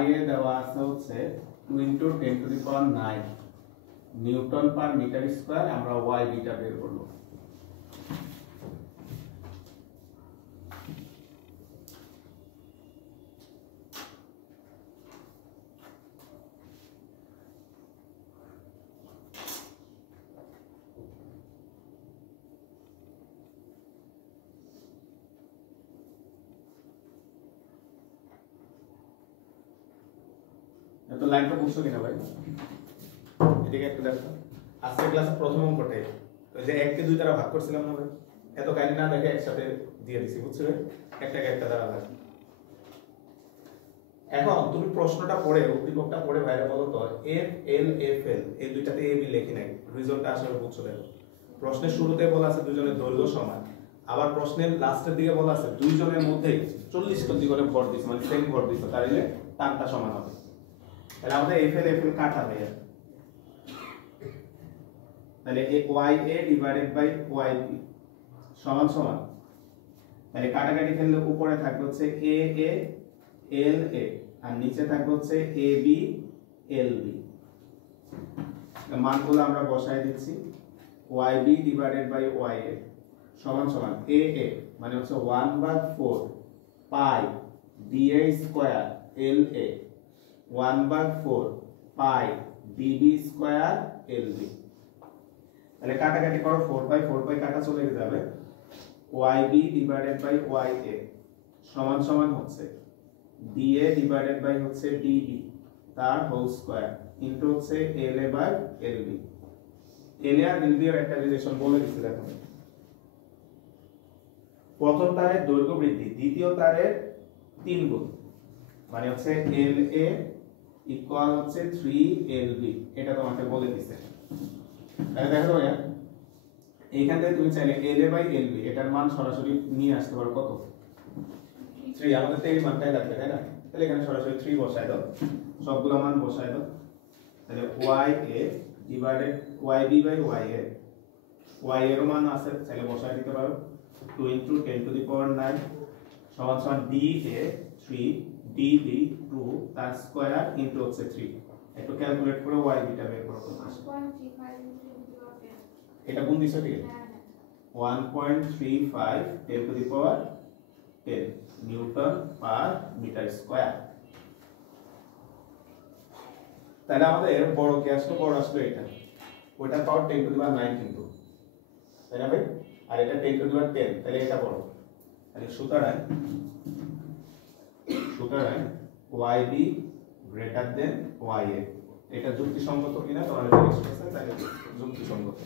YA দেওয়া আছে হচ্ছে 2 into 10 to the power 9 newton per metre square. আমরা YB টা বের করব। এত লাইনটা বুঝছো কিনা ভাই? এদিকে একটু দেখো। আজকের ক্লাসে প্রথম অঙ্কটাই ওই যে 1 কে 2 দ্বারা ভাগ করছিলাম না ভাই, এত কাহিনী না দেখে একসাথে দিয়ে দিছি, বুঝছো? একটাকে একটা দ্বারা ভাগ। এখন তুমি প্রশ্নটা পড়ে উদ্দীপকটা পড়ে বাইরে বলো তো FL FL এই দুইটাতে AB লেখি নাই, রিজনটা আসলে বুঝছো? দেখো প্রশ্নের শুরুতে বলা আছে দুইজনের দৈর্ঘ্য সমান, আবার প্রশ্নের লাস্টের দিকে বলা আছে দুইজনের মধ্যে 40 কেজি করে ভর দিছে, মানে সেম ভর দিছে, তাইলে টানটা সমান হবে। তাহলে আমাদের FL FL কাটা ভাইয়া, তাহলে YA ডিভাইডেড বাই YB সমান সমান, তাহলে কাটাকাটি খেললে উপরে থাকবে হচ্ছে AA LA আর নিচে থাকবে হচ্ছে AB LB। মানগুলো আমরা বসাই দিচ্ছি। YB ডিভাইডেড বাই YA সমান সমান AA মানে হচ্ছে 1/4 পাই DA স্কয়ার LA 1/4 পাই DB স্কয়ার LB। তাহলে কাটাকাটি করো, 4 পাই কাটা চলে যাবে। YB ডিভাইডেড বাই YA সমান সমান হচ্ছে DA ডিভাইডেড বাই হচ্ছে DB তার হোল স্কয়ার ইনটু হচ্ছে LA বাই LB। LA আর LB এর একটা রিলেশন বলে দিছি দেখো। প্রথম তারের দৈর্ঘ্য বৃদ্ধি দ্বিতীয় তারের 3 গুণ, মানে হচ্ছে LA ইকুয়াল হচ্ছে 3LB, এটা তোমাকে বলে দিছে। তাহলে দেখো ভাইয়া এইখান থেকে তুমি চাইলে LA বাই LB এটার মান সরাসরি নিয়ে আসতে পারো কত? 3। আমাদের তো এই মানটাই লাগবে তাই না? তাহলে এখানে সরাসরি 3 বসায় দাও, সবগুলো মান বসায় দাও। তাহলে YA divided YB by YA, YA এর মান আছে চাইলে বসায় দিতে পারো 2 into 10 to the power 9 সমান সমান DA 3 ডিডি 2 তার স্কয়ার ইনটু হচ্ছে 3 একটু ক্যালকুলেট করে y বিটা বের করো 1.35 into 10. এটা কোন দিশা থেকে হ্যাঁ 1.35 10 to the power 10 newton per metre square. তাহলে আমাদের বড় কি আসলো, বড় আসলো এটা, ওটা পাওয়ার 10 to the power 9 কিন্তু, তাই না ভাই? আর এটা 10 to the power 10, তাহলে এটা বড়। তাহলে সুতরাং YB গ্রেটার দেন YA, এটা যুক্তিসঙ্গত কিনা তোমাদের জিজ্ঞেস করছে, তাই যুক্তিসঙ্গত।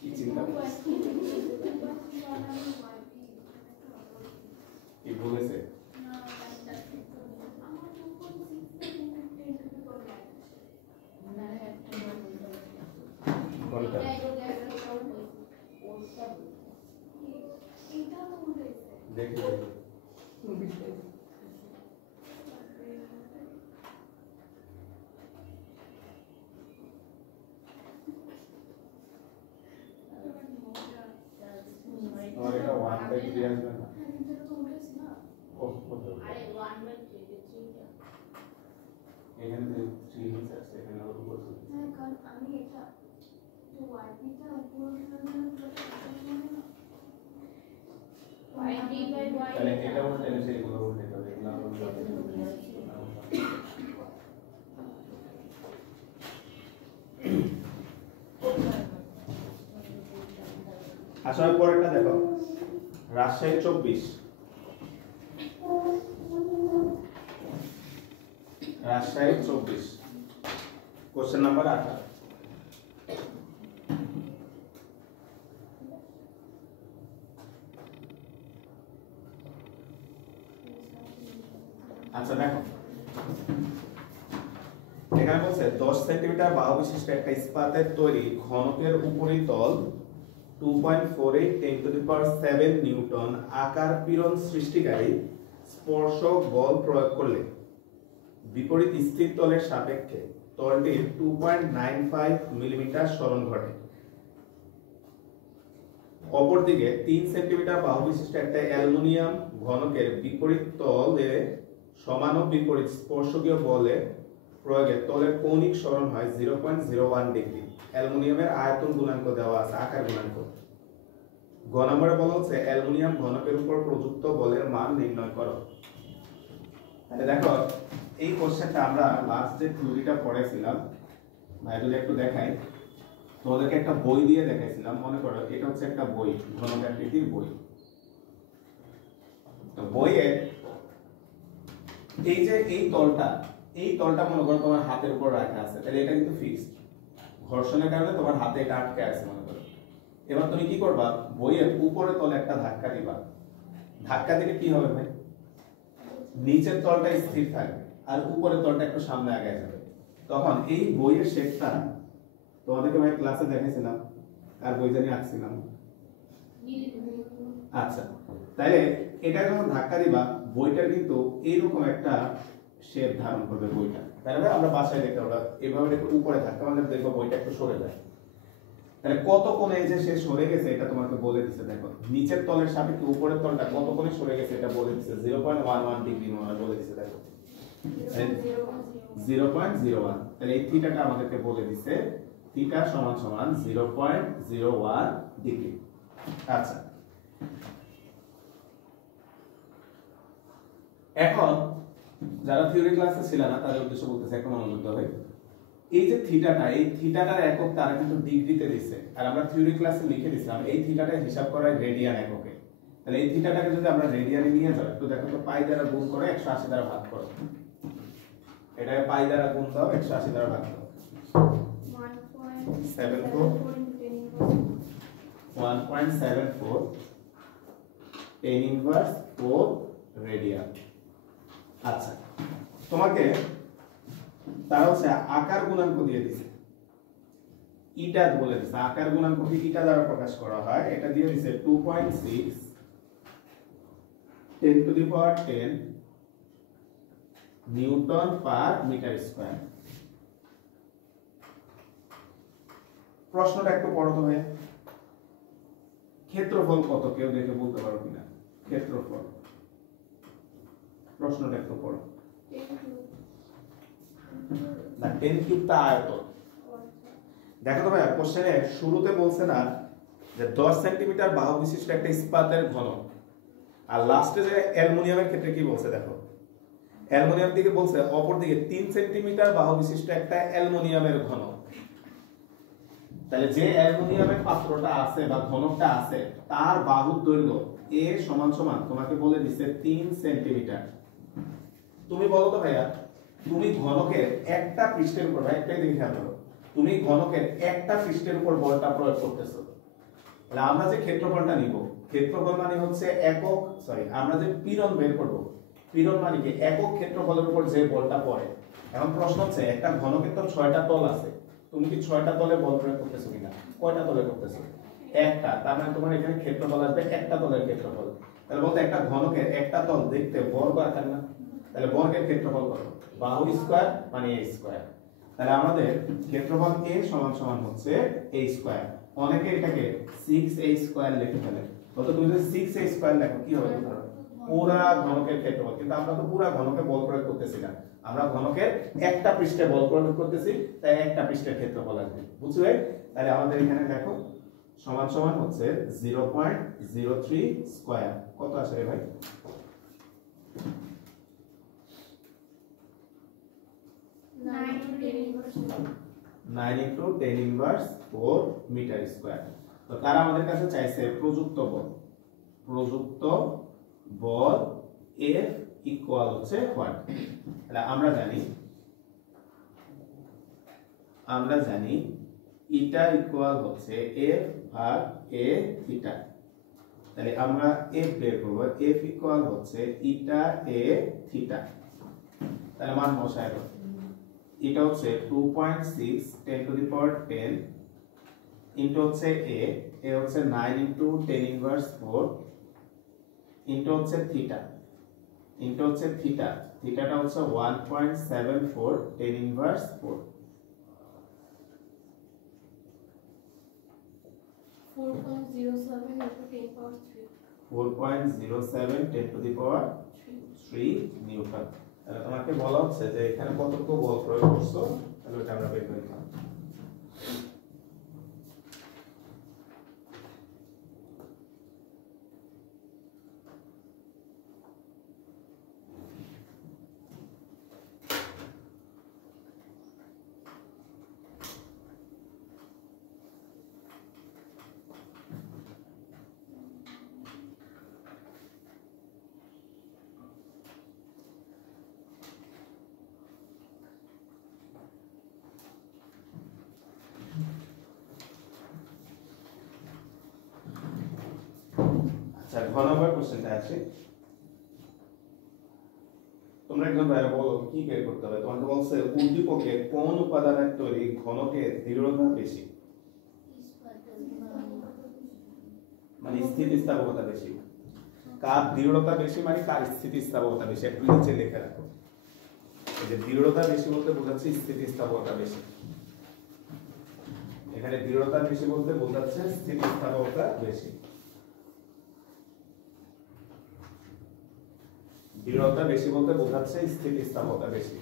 কি চিন্তা কি বলেছে? কোনটা? দেখি और এটা 1/3 আসবে না। ও এখানে যে 3 নিচে আছে এখানে ওর উপর হ্যাঁ কারণ আমি এটা তো ওয়াইপিটা উপর YD by Y তাহলে এটা উল্টে এসে এগুলো উল্টে হবে, এগুলো আমরা উল্টে আসলে পরেরটা দেখো, রাজশাহী 24, রাজশাহী 24 কোশ্চেন নাম্বার 18। আচ্ছা দেখো এখানে বলছে 10 সেন্টিমিটার বাহু বিশিষ্ট একটা ইস্পাতের তৈরি ঘনকের উপরিতল 2.48 10 to the power 7 নিউটন আকার পীড়ন সৃষ্টিকারী স্পর্শক বল প্রয়োগ করলে বিপরীত স্থির তলের সাপেক্ষে তলটির 2.95 মিলিমিটার সরণ ঘটে। অপরদিকে 3 সেন্টিমিটার বাহু বিশিষ্ট একটা অ্যালুমিনিয়াম ঘনকের বিপরীত তলে সমান ও বিপরীত স্পর্শকীয় বলে প্রয়োগে তলের কৌণিক সরণ হয় 0.01 ডিগ্রি। অ্যালুমিনিয়ামের আয়তন গুণাঙ্ক দেওয়া আছে, আকার গুণাঙ্ক। গ নম্বরে বলা হচ্ছে অ্যালুমিনিয়াম ঘনকের উপর প্রযুক্ত বলের মান নির্ণয় করো। তাহলে দেখো এই কোশ্চেনটা আমরা লাস্ট যে থিওরিটা পড়েছিলাম, ভাই যদি একটু দেখাই, তোমাদেরকে একটা বই দিয়ে দেখাইছিলাম, মনে করো এটা হচ্ছে একটা বই, ঘনকাকৃতির বই। তো বইয়ে এই যে এই তলটা মনে করো তোমার হাতের উপর রাখা আছে, তাহলে এটা কিন্তু ফিক্সড, ঘর্ষণের কারণে তোমার হাতে এটা আটকে আছে মনে করো। এবার তুমি কি করবা, বইয়ের উপরে তলে একটা ধাক্কা দিবা, ধাক্কা দিলে কি হবে ভাই, নিচের তলটা স্থির থাকবে আর উপরের তলটা একটু সামনে আগায় যাবে। তখন এই বইয়ের শেপটা তোমাদেরকে ভাই ক্লাসে দেখাইছিলাম, আর বই জানি আঁকছিলাম। আচ্ছা তাহলে এটা যখন ধাক্কা দিবা বইটার কিন্তু এইরকম একটা শেপ ধারণ করবে বইটা। তাহলে আমরা বাসায় দেখতে পাবো এভাবে একটু উপরে ধাক্কা মানে দেখবো বইটা একটু সরে যায়। তাহলে কত কোণে যে সে সরে গেছে এটা তোমাকে বলে দিছে। দেখো নিচের তলের সাপেক্ষে উপরের তলটা কত কোণে সরে গেছে এটা বলে দিছে, 0.11 ডিগ্রি মনে বলে দিছে। দেখো 0.01, তাহলে এই থিটাটা আমাদেরকে বলে দিছে থিটা সমান সমান 0.01 ডিগ্রি। আচ্ছা এখন যারা থিওরি ক্লাসে ছিল না তাদের উদ্দেশ্য বলতেছে, এখন মনোযোগ হবে। এই যে থিটাটা, এই থিটাটার একক তারা কিন্তু ডিগ্রিতে দিছে, আর আমরা থিওরি ক্লাসে লিখে দিছিলাম এই থিটাটা হিসাব করা হয় রেডিয়ান এককে। তাহলে এই থিটাটাকে যদি আমরা রেডিয়ানে নিয়ে যাই তো দেখো তো পাই দ্বারা গুণ করে 180 দ্বারা ভাগ করো, এটাকে পাই দ্বারা গুণ দাও 180 দ্বারা ভাগ দাও, 1.74 10 ইনভার্স 4 রেডিয়ান। আচ্ছা, তোমাকে তারা হচ্ছে আকার গুণাঙ্ক দিয়ে দিছে, ইটা বলে দিছে। আকার গুণাঙ্ককে ইটা দ্বারা প্রকাশ করা হয়। এটা দিয়ে দিছে 2.6 10 to the power 10 newton per metre square. প্রশ্নটা একটু পড়ো তো ভাই। ক্ষেত্রফল কত কেউ দেখে বলতে পারো কিনা? ক্ষেত্রফল, প্রশ্নটা একটু পড়ো। 10 cube না, 10 কিউব তা আয়তন। দেখো তো ভাই, কোশ্চেনে শুরুতে বলছে না যে 10 সেন্টিমিটার বাহু বিশিষ্ট একটা ইস্পাতের ঘন, আর লাস্টে যে অ্যালুমিনিয়ামের ক্ষেত্রে কি বলছে দেখো, অ্যালুমিনিয়াম দিকে বলছে অপর দিকে 3 সেন্টিমিটার বাহু বিশিষ্ট একটা অ্যালুমিনিয়ামের ঘন। তাহলে যে অ্যালুমিনিয়ামের পাত্রটা আছে বা ঘনকটা আছে তার বাহুর দৈর্ঘ্য a সমান সমান তোমাকে বলে দিছে 3 সেন্টিমিটার। তুমি বলো তো ভাইয়া, তুমি ঘনকের একটা পৃষ্ঠের উপর, একটাই দিকে খেয়াল করো, তুমি ঘনকের একটা পৃষ্ঠের উপর বলটা প্রয়োগ করতেছো। তাহলে আমরা যে ক্ষেত্রফলটা নিব, ক্ষেত্রফল মানে হচ্ছে একক, আমরা যে পীড়ন বের করব, পীড়ন মানে কি একক ক্ষেত্রফলের উপর যে বলটা পড়ে। এখন প্রশ্ন হচ্ছে একটা ঘনকের তো 6টা তল আছে, তুমি কি 6টা তলে বল প্রয়োগ করতেছো কিনা? কয়টা তলে করতেছো? একটা। তার মানে তোমার এখানে ক্ষেত্রফল আসবে একটা তলের ক্ষেত্রফল। তাহলে বলতে একটা ঘনকের একটা তল দেখতে বর্গ আকার না, তাহলে বর্গের ক্ষেত্রফল কত? বাহু স্কয়ার মানে a স্কয়ার। তাহলে আমাদের ক্ষেত্রফল a সমান সমান হচ্ছে a স্কয়ার। অনেকে এটাকে 6a স্কয়ার লিখে ফেলে। কত? তুমি যদি 6a স্কয়ার লেখো কি হবে? পুরা ঘনকের ক্ষেত্রফল। কিন্তু আমরা তো পুরা ঘনকে বল প্রয়োগ করতেছি না, আমরা ঘনকের একটা পৃষ্ঠে বল প্রয়োগ করতেছি, তাই একটা পৃষ্ঠের ক্ষেত্রফল আসবে। বুঝলে? তাহলে আমাদের এখানে দেখো সমান সমান হচ্ছে 0.03 স্কয়ার। কত আসে রে ভাই? 9 into 10 inverse 4 মিটার স্কয়ার। তো তারা আমাদের কাছে চাইছে প্রযুক্ত বল। প্রযুক্ত বল F ইকুয়াল হচ্ছে হোয়াট? তাহলে আমরা জানি ইটা ইকুয়াল হচ্ছে F ভাগ A থিটা। তাহলে আমরা F বের করব, F ইকুয়াল হচ্ছে ইটা A থিটা। তাহলে মান বসায় দাও। এটা হচ্ছে 2.6 10 টু দি পাওয়ার 10 ইনটু হচ্ছে a হচ্ছে 9 ইনটু 10 ইনভার্স 4 ইনটু হচ্ছে থিটা, থিটাটা হচ্ছে 1.74 10 inverse 4। 4.07 into 10 power 3 4.07 10 to the power 3 Newton. তাহলে তোমাকে বলা হচ্ছে যে এখানে কতটুকু বল প্রয়োগ করছো, তাহলে এটা আমরা বের করতে হবে। আচ্ছা, ঘ নম্বর কোশ্চেনটা আছে। তোমরা একদম বাইরে বলো কি বের করতে হবে। তোমাকে বলছে উদ্দীপকে কোন উপাদানের তৈরি ঘনকের দৃঢ়তা বেশি, মানে স্থিতিস্থাপকতা বেশি। কার দৃঢ়তা বেশি মানে কার স্থিতিস্থাপকতা বেশি, একটু নিচে লিখে রাখো। এই যে দৃঢ়তা বেশি বলতে বোঝাচ্ছে স্থিতিস্থাপকতা বেশি, এখানে দৃঢ়তা বেশি বলতে বোঝাচ্ছে স্থিতিস্থাপকতা বেশি। দৃঢ়তা বেশি বলতে বোঝাচ্ছে স্থিতিস্থাপকতা বেশি।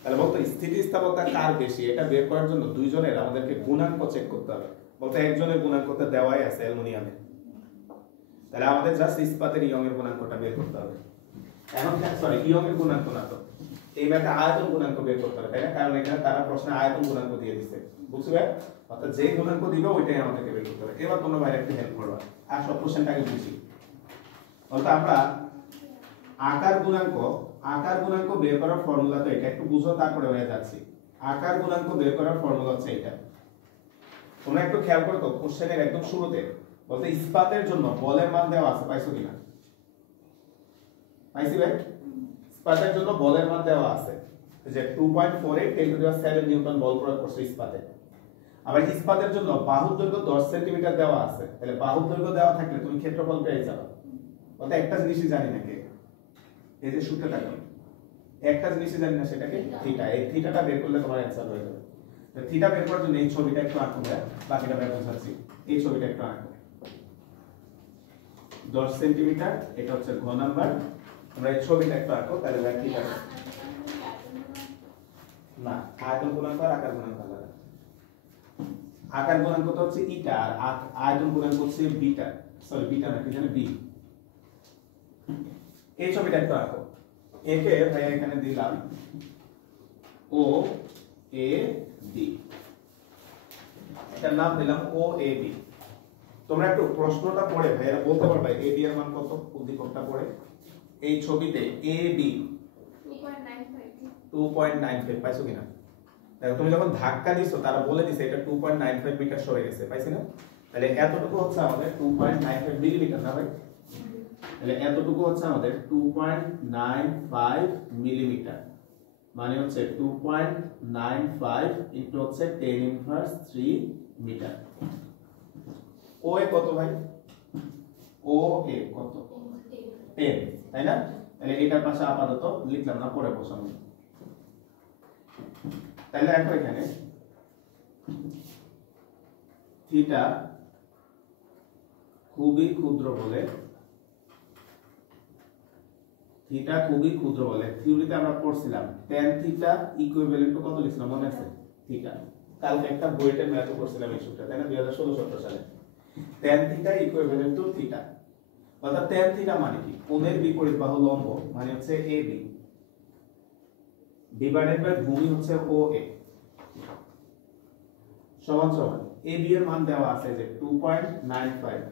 তাহলে বলতো স্থিতিস্থাপকতা কার বেশি, এটা বের করার জন্য দুইজনের আমাদেরকে গুণাঙ্ক চেক করতে হবে। বলতে একজনের গুণাঙ্কটা দেওয়াই আছে অ্যালুমিনিয়ামে, তাহলে আমাদের জাস্ট ইস্পাতের ইয়ং এর গুণাঙ্কটা বের করতে হবে। এখন ইয়ং এর গুণাঙ্ক না তো, এই ব্যাপারে আয়তন গুণাঙ্ক বের করতে হবে, তাই না? কারণ এখানে তারা প্রশ্নে আয়তন গুণাঙ্ক দিয়ে দিচ্ছে, বুঝবে? অর্থাৎ যে গুণাঙ্ক দিবে ওইটাই আমাদেরকে বের করতে হবে। এবার তোমরা বাইরে একটু হেল্প করবা, আর সব কোশ্চেনটাকে বুঝি। অর্থাৎ আমরা আকার গুণাঙ্ক বের করার ফর্মুলা তো এটা, একটু বুঝো তারপরে হয়ে যাচ্ছে। আকার গুণাঙ্ক বের করার ফর্মুলা হচ্ছে এটা। তোমরা একটু খেয়াল করো তো, কোশ্চেনের একদম শুরুতে বলতে ইস্পাতের জন্য বলের মান দেওয়া আছে, পাইছো কিনা? পাইছি ভাই? ইস্পাতের জন্য বলের মান দেওয়া আছে যে 2.48 10 টু দি পাওয়ার 7 নিউটন বল প্রয়োগ করছে ইস্পাতে। আবার ইস্পাতের জন্য বাহুর দৈর্ঘ্য 10 সেন্টিমিটার দেওয়া আছে, তাহলে বাহুর দৈর্ঘ্য দেওয়া থাকলে তুমি ক্ষেত্রফল পেয়ে যাবে। অর্থাৎ একটা জিনিসই জানি না, কে এই যে সূত্রটা কি, একটা জিনিসই জানি না, সেটাকে থিটা। এই থিটাটা বের করলে তোমার অ্যানসার হয়ে যাবে। তো থিটা বের করার জন্য এই ছবিটা একটু আঁকো, বাকিটা বের বোঝাচ্ছি। এই ছবিটা একটু আঁকো। 10 সেন্টিমিটার, এটা হচ্ছে ঘ নাম্বার। আমরা এই ছবিটা একটু আঁকো, তাহলে ভাই থিটা না, আয়তন গুণাঙ্ক আর আকার গুণাঙ্ক আলাদা। আকার গুণাঙ্ক তো হচ্ছে ইটা, আর আয়তন গুণাঙ্ক হচ্ছে বিটা, সরি বিটা না, কি জানে, বি। এই ছবিটা একটু আঁকো। একে ভাইয়া এখানে দিলাম ও এ বি, এটার নাম দিলাম ও এ বি। তোমরা একটু প্রশ্নটা পড়ে ভাইয়া বলতে পারবে এ বি এর মান কত, উদ্দীপকটা পড়ে। এই ছবিতে এ বি 2.95 পাইছো কিনা? দেখো তুমি যখন ধাক্কা দিছো তারা বলে দিছে এটা 2.95 মিটার সরে গেছে, পাইছি না? তাহলে এতটুকু হচ্ছে আমাদের 2.95 মিলিমিটার, না ভাই? তাহলে এতটুকু হচ্ছে আমাদের 2.95 মিলিমিটার, মানে হচ্ছে 2.95 ইনটু হচ্ছে 10 ইনভার্স 3 মিটার। ও এ কত ভাই? ও এ কত? 10, তাই না? তাহলে এটার পাশে আপাতত লিখলাম না, পরে বসাবো। তাহলে দেখো এখানে থিটা খুবই ক্ষুদ্র বলে, থিটা খুবই ক্ষুদ্র বলে থিওরিতে আমরা পড়ছিলাম tan থিটা ইকুইভ্যালেন্ট টু কত লিখছিলাম মনে আছে? থিটা। কালকে একটা বইতে ম্যাথ করছিলাম এই সূত্রটা, তাই না? 2016-17 সালে। tan theta equivalent to theta, অর্থাৎ tan থিটা মানে কি? কোণের বিপরীত বাহু লম্ব, মানে হচ্ছে AB ডিভাইডেড বাই ভূমি হচ্ছে OA সমান সমান AB এর মান দেওয়া আছে যে 2.95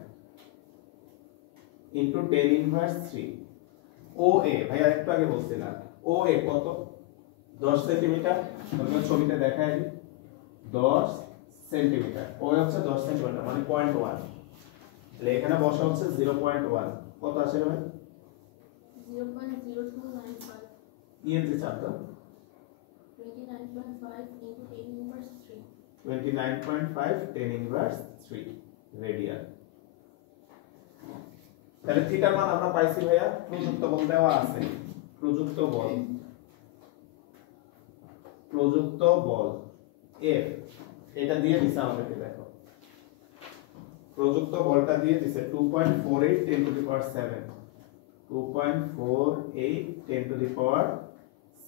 ইনটু 10 ইনভার্স 3। OA ভাইয়া একটু আগে বলছিলাম OA কত? 10 সেন্টিমিটার। তোমরা ছবিতে দেখাই 10 সেন্টিমিটার। OA হচ্ছে 10 সেন্টিমিটার, মানে 0.1। তাহলে এখানে বসা হচ্ছে 0.1। কত আসে ভাই? 0.0295 ইয়ে যে চাপ দাও, 29.5 into 10 inverse 3 29.5 10 ইনভার্স 3 রেডিয়ান। তাহলে থিটার মান আমরা পাইছি ভাইয়া, প্রযুক্ত বল দেওয়া আছে। প্রযুক্ত বল F এটা দিয়ে দিছে আমাদেরকে, দেখো প্রযুক্ত বলটা দিয়ে দিছে 2.48 10 to the power 7, 2.48 10 to the power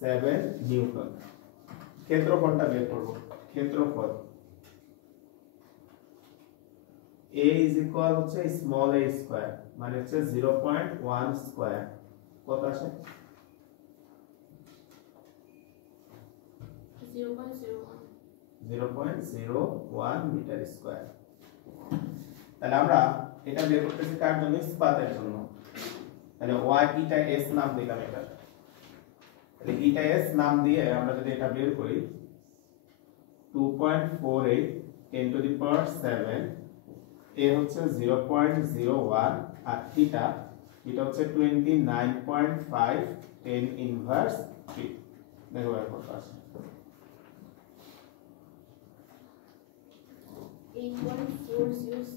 7 newton. ক্ষেত্রফলটা বের করব। ক্ষেত্রফল A is equal হচ্ছে স্মল a স্কয়ার, মানে হচ্ছে 0.1 স্কয়ার। কত আসে? 0.01 মিটার স্কয়ার। তাহলে আমরা এটা বের করতেছি কার জন্য? ইস্পাতের জন্য। তাহলে y ইটা s নাম দিলাম এটা। তাহলে ইটা s নাম দিয়ে আমরা যদি এটা বের করি 2.48 10 টু দি পাওয়ার 7, a হচ্ছে 0.01 আর থিটা হচ্ছে 29.5 10 ইনভার্স 3। দেখো এর কত আসে? 8.406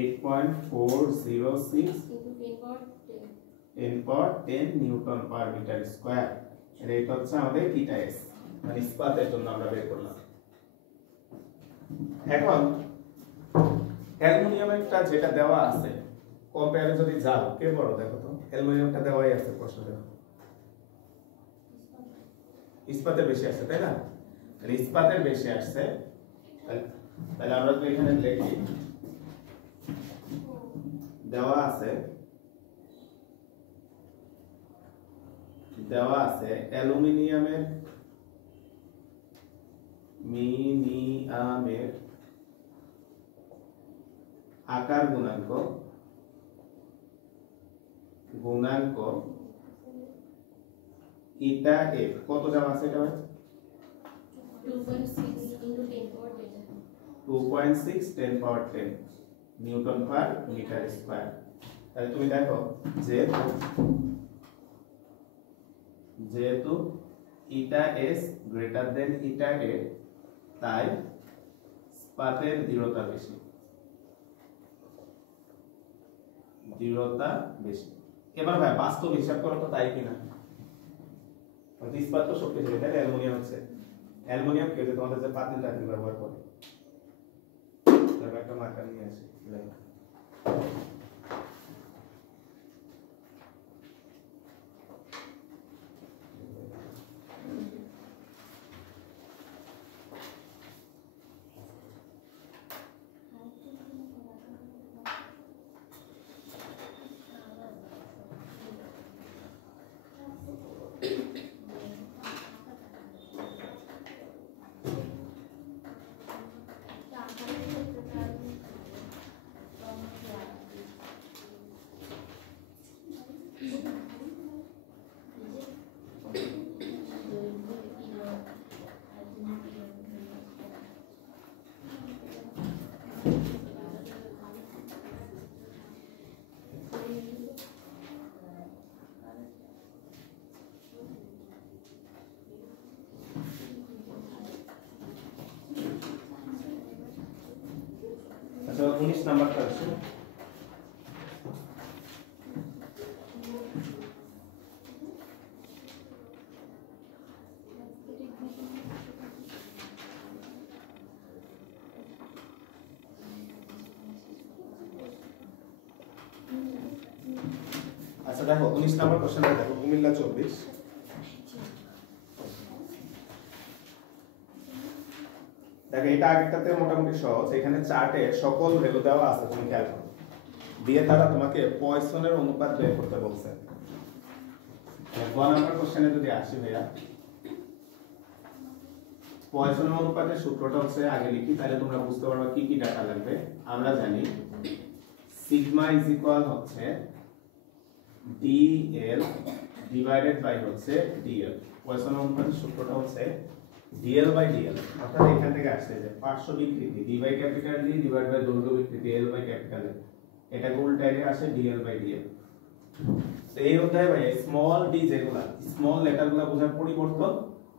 8.406 into 10 power 10 10 পাওয়ার 10 নিউটন পার মিটার স্কয়ার। এটা হচ্ছে আমাদের থিটা s, মানে ইস্পাতের জন্য আমরা বের করলাম। এখন অ্যালুমিনিয়ামটা যেটা দেওয়া আছে কম্পেয়ারে যদি যাও, কে বড় দেখো তো? অ্যালুমিনিয়ামটা দেওয়াই আছে প্রশ্ন, দেখো ইস্পাতের বেশি আসছে, তাই না? তাহলে ইস্পাতের বেশি আসছে, তাহলে আমরা তো এখানে লিখি দেওয়া আছে অ্যালুমিনিয়ামের আকার গুণাঙ্ক ইটা f কত দেওয়া আছে? এটা 2.6 into 10 power 10 2.6 10 পাওয়ার 10 নিউটন পার মিটার স্কয়ার। তাহলে তুমি দেখো যে যেহেতু ইটা এস গ্রেটার দেন ইটা এ, তাই ইস্পাতের দৃঢ়তা বেশি, দৃঢ়তা বেশি। এবার ভাই বাস্তব হিসাব করো তো তাই কিনা। ইস্পাত তো শক্তিশালী, তাই অ্যালুমিনিয়াম হচ্ছে, অ্যালুমিনিয়াম কে যে তোমাদের যে পাতিল টাতিল ব্যবহার করে, একটা মার্কার নিয়ে আসি। আচ্ছা 19 নাম্বারটা আছে। আচ্ছা দেখো 19 নাম্বার কোশ্চেনটা দেখো, কুমিল্লা 24। দেখো এটা আগেরটাতে মোটামুটি সহজ, এখানে চার্টে সকল ভ্যালু দেওয়া আছে, তুমি খেয়াল করো, দিয়ে তারা তোমাকে পয়সনের অনুপাত বের করতে বলছে। 1 নাম্বার কোশ্চেনে যদি আসি ভাইয়া, পয়সনের অনুপাতের সূত্রটা হচ্ছে আগে লিখি, তাহলে তোমরা বুঝতে পারবে কি কি ডাটা লাগবে। আমরা জানি সিগমা ইজ ইকুয়াল হচ্ছে ডিএল ডিভাইডেড বাই হচ্ছে ডিএল। পয়সনের অনুপাতের সূত্রটা হচ্ছে ডিএল বাই ডিএল, অর্থাৎ এখান থেকে আসছে যে পার্শ্ব বিকৃতি D by capital D divide by দৈর্ঘ্য বিকৃতি এল বাই ক্যাপিটাল এল, এটা উল্টাইলে আসে ডিএল বাই ডিএল। তো এই অধ্যায়ে ভাই স্মল ডি যেগুলা স্মল লেটারগুলো বোঝায় পরিবর্তন,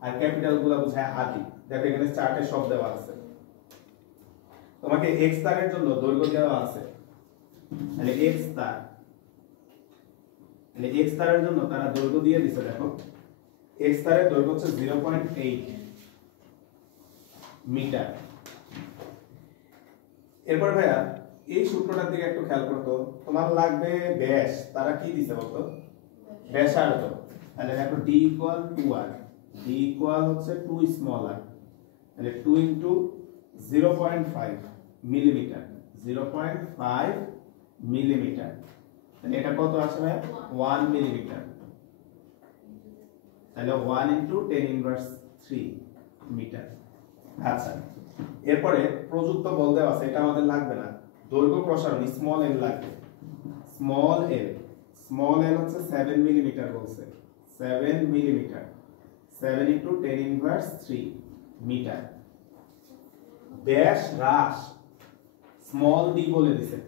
আর ক্যাপিটাল গুলো বোঝায় আদি। দেখো এখানে চার্টে সব দেওয়া আছে, তোমাকে এক্স তারের জন্য দৈর্ঘ্য দেওয়া আছে, তাহলে এক্স তার, তাহলে এক্স তারের জন্য তারা দৈর্ঘ্য দিয়ে দিছে। দেখো এক্স তারের দৈর্ঘ্য হচ্ছে 0.8 মিটার। এরপর ভাইয়া এই সূত্রটার দিকে একটু খেয়াল করতো, তোমার লাগবে ব্যাস, তারা কি দিছে বলতো, ব্যাসার্ধ। তাহলে দেখো D equal 2r, D equal হচ্ছে 2 স্মল r, তাহলে 2 ইনটু 0.5 মিলিমিটার, 0.5 মিলিমিটার, তাহলে এটা কত আসে ভাই 1 মিলিমিটার, তাহলে 1 ইনটু 10 ইনভার্স 3 মিটার। আচ্ছা এরপরে প্রযুক্ত বল দেওয়া আছে, এটা আমাদের লাগবে না, দৈর্ঘ্য প্রসারণ স্মল এল লাগবে। স্মল এল, স্মল এল হচ্ছে 7 মিলিমিটার বলছে, 7 মিলিমিটার, 7 ইনটু 10 ইনভার্স 3 মিটার। ব্যাস হ্রাস স্মল ডি বলে দিছে,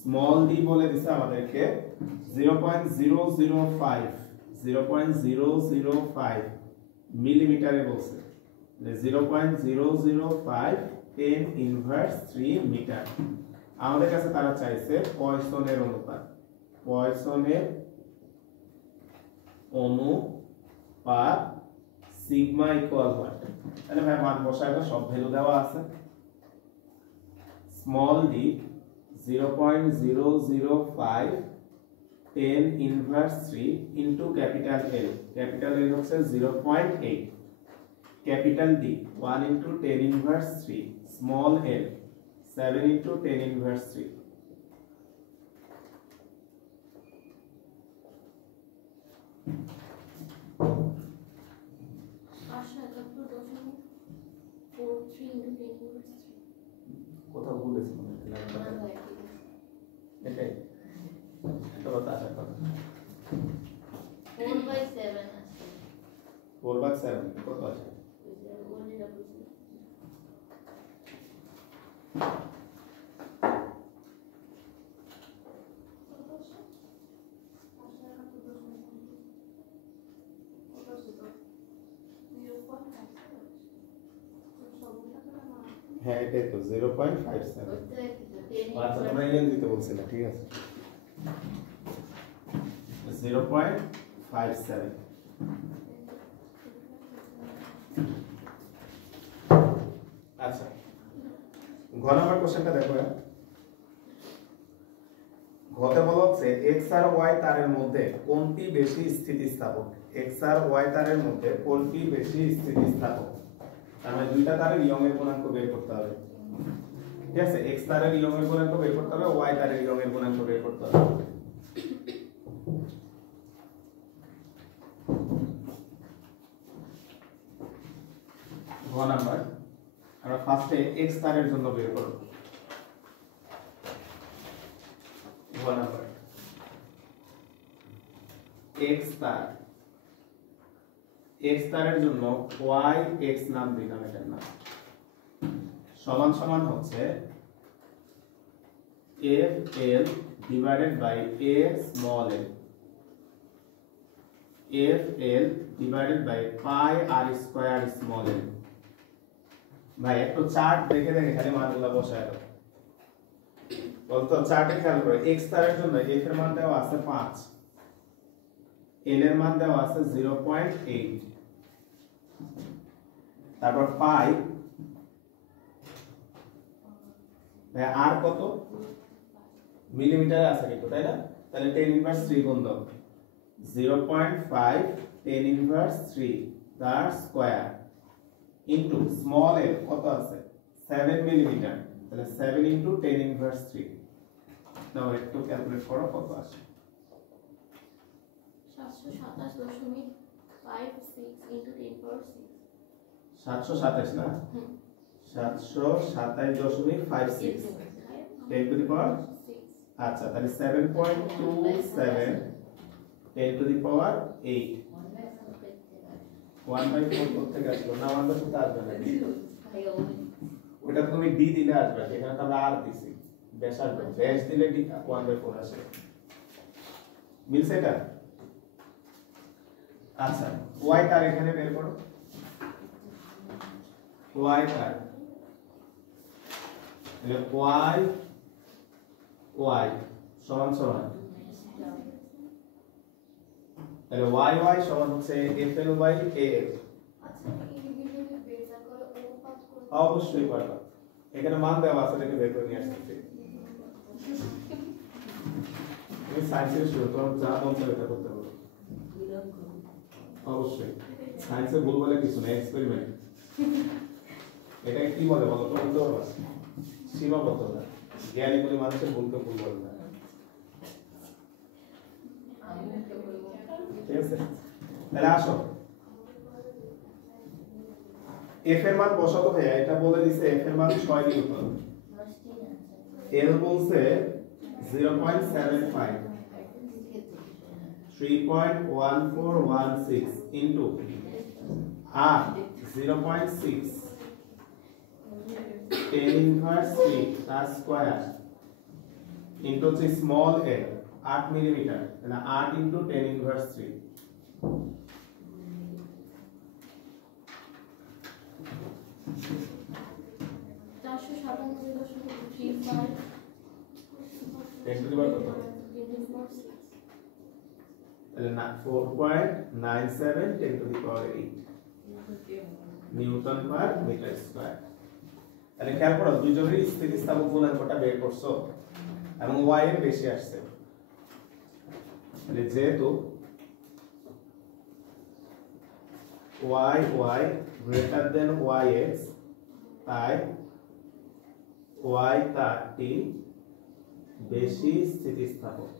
স্মল ডি বলে দিছে আমাদেরকে 0.005 মিলিমিটারে বলছে, 0.005 10 ইনভার্স 3 মিটার। আমাদের কাছে তারা চাইছে পয়সনের অনুপাত, পয়সনের অনুপাত সিগমা ইকুয়াল হোয়াট। তাহলে ভাই মান বসায় দাও, সব ভ্যালু দেওয়া আছে। Small D 0.005 10 inverse 3 into capital এল, ক্যাপিটাল এল হচ্ছে 0.8, capital D 1 into 10 inverse 3, small এল 7 ইনটু 10 ইনভার্স 3। কোথাও বলেছি এটাই একটা কথা আশা কর 4/7 কত আছে? হ্যাঁ এটাই তো 0.57 আচ্ছা তোমরা ইংরেজি দিতে বলছিলে ঠিক আছে 0.57 আচ্ছা ঘ নাম্বার কোশ্চেনটা দেখো ঘতে বলা হচ্ছে x আর y তারের মধ্যে কোনটি বেশি স্থিতিস্থাপক x আর y তারের মধ্যে কোনটি বেশি স্থিতিস্থাপক তার মানে দুইটা তারের ইয়ং এর গুণাঙ্ক বের করতে হবে ঠিক আছে x তারের ইয়ং এর গুণাঙ্ক বের করতে হবে y তারের ইয়ং এর গুণাঙ্ক বের করতে হবে ঘ নাম্বার আমরা ফার্স্টে x তারের জন্য বের করব ঘ নাম্বার x তারের জন্য y x নাম দিলাম এটার নাম সমান সমান হচ্ছে f l divided by a small l f l divided by pi r square small l ভাই একটু চার্ট দেখে দেখে খালি মানগুলো বসায় দাও বলতো চার্টে খেয়াল করো x তারের জন্য f এর মান দেওয়া আছে 5 l এর মান দেওয়া আছে 0.8 তারপর পাই ভাই আর কত মিলিমিটারে আছে কিন্তু তাই না তাহলে 10 ইনভার্স 3 গুণ দাও 0.5 10 ইনভার্স 3 তার স্কয়ার ইনটু স্মল l কত আছে 7 মিলিমিটার তাহলে 7 ইনটু 10 ইনভার্স 3 নাও একটু ক্যালকুলেট করো কত আসে 727.56 into 10 power 6 727 না 727.56 10 টু দি পাওয়ার 6 আচ্ছা তাহলে 7.27 10 টু দি পাওয়ার 8 1/4 করতে গেছিল না 1/4 তে আসবে না ওটা তুমি d দিলে আসবে এখানে তো আমরা r দিছি ব্যাসার্ধ ব্যাস দিলে d 1/4 আসে মিলছে এটা আচ্ছা y তার এখানে বের করো y তার তাহলে y সমান সমান তাহলে y সমান হচ্ছে fl বাই af আচ্ছা ইন্ডিভিজুয়ালি বের করে অনুপাত করে অবশ্যই পারবা এখানে মান দেওয়া আছে দেখে বের করে নিয়ে আসতেছি তুমি সায়েন্সের শুরু তোমার যা মন চায় এটা করতে পারো অবশ্যই সায়েন্সে ভুল বলে কিছু না এক্সপেরিমেন্ট এটা কি বলে বলো তো বলতে পারবা সীমাবদ্ধতা জ্ঞানী বলে মানুষের ভুলকে ভুল বলে না ঠিক আছে তাহলে আসো f এর মান বসাতো ভাইয়া এটা বলে দিছে f এর মান 6 নিউটন l বলছে 0.75 3.1416 into r 0.6 10 inverse 3 তার স্কয়ার into হচ্ছে স্মল l 8 মিলিমিটার তাহলে 8 into 10 inverse 3 10 to the power কত তাহলে না 4.97 10 to the power 8 newton per metre square তাহলে খেয়াল করো দুইজনেরই স্থিতিস্থাপক গুণাঙ্কটা বের করছো এবং y এর বেশি আসছে তাহলে যেহেতু y greater than yx তাই y তারটি বেশি স্থিতিস্থাপক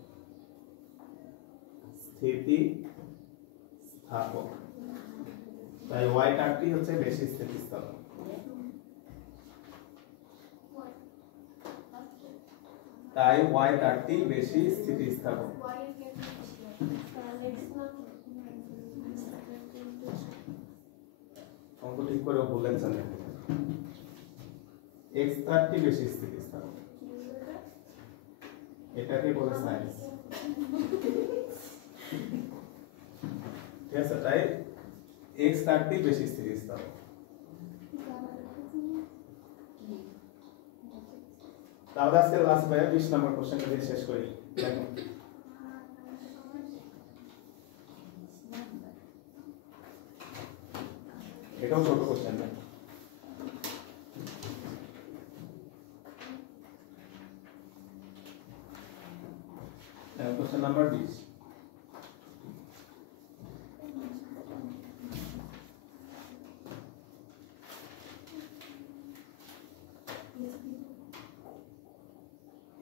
তাই y তারটি হচ্ছে বেশি স্থিতিস্থাপক তাই y তারটি বেশি স্থিতিস্থাপক y এর ক্ষেত্রে অঙ্ক ঠিক করে বললেন জানেন x তারটি বেশি স্থিতিস্থাপক এটাকে বলে সায়েন্স ঠিক আছে তাই x তারটি বেশি স্থিতিস্থাপক। তাহলে আজকে লাস্ট ভাইয়া 20 নম্বর কোশ্চেনটা দিয়ে শেষ করি। দেখো এটাও ছোট কোশ্চেন না। Question number 20।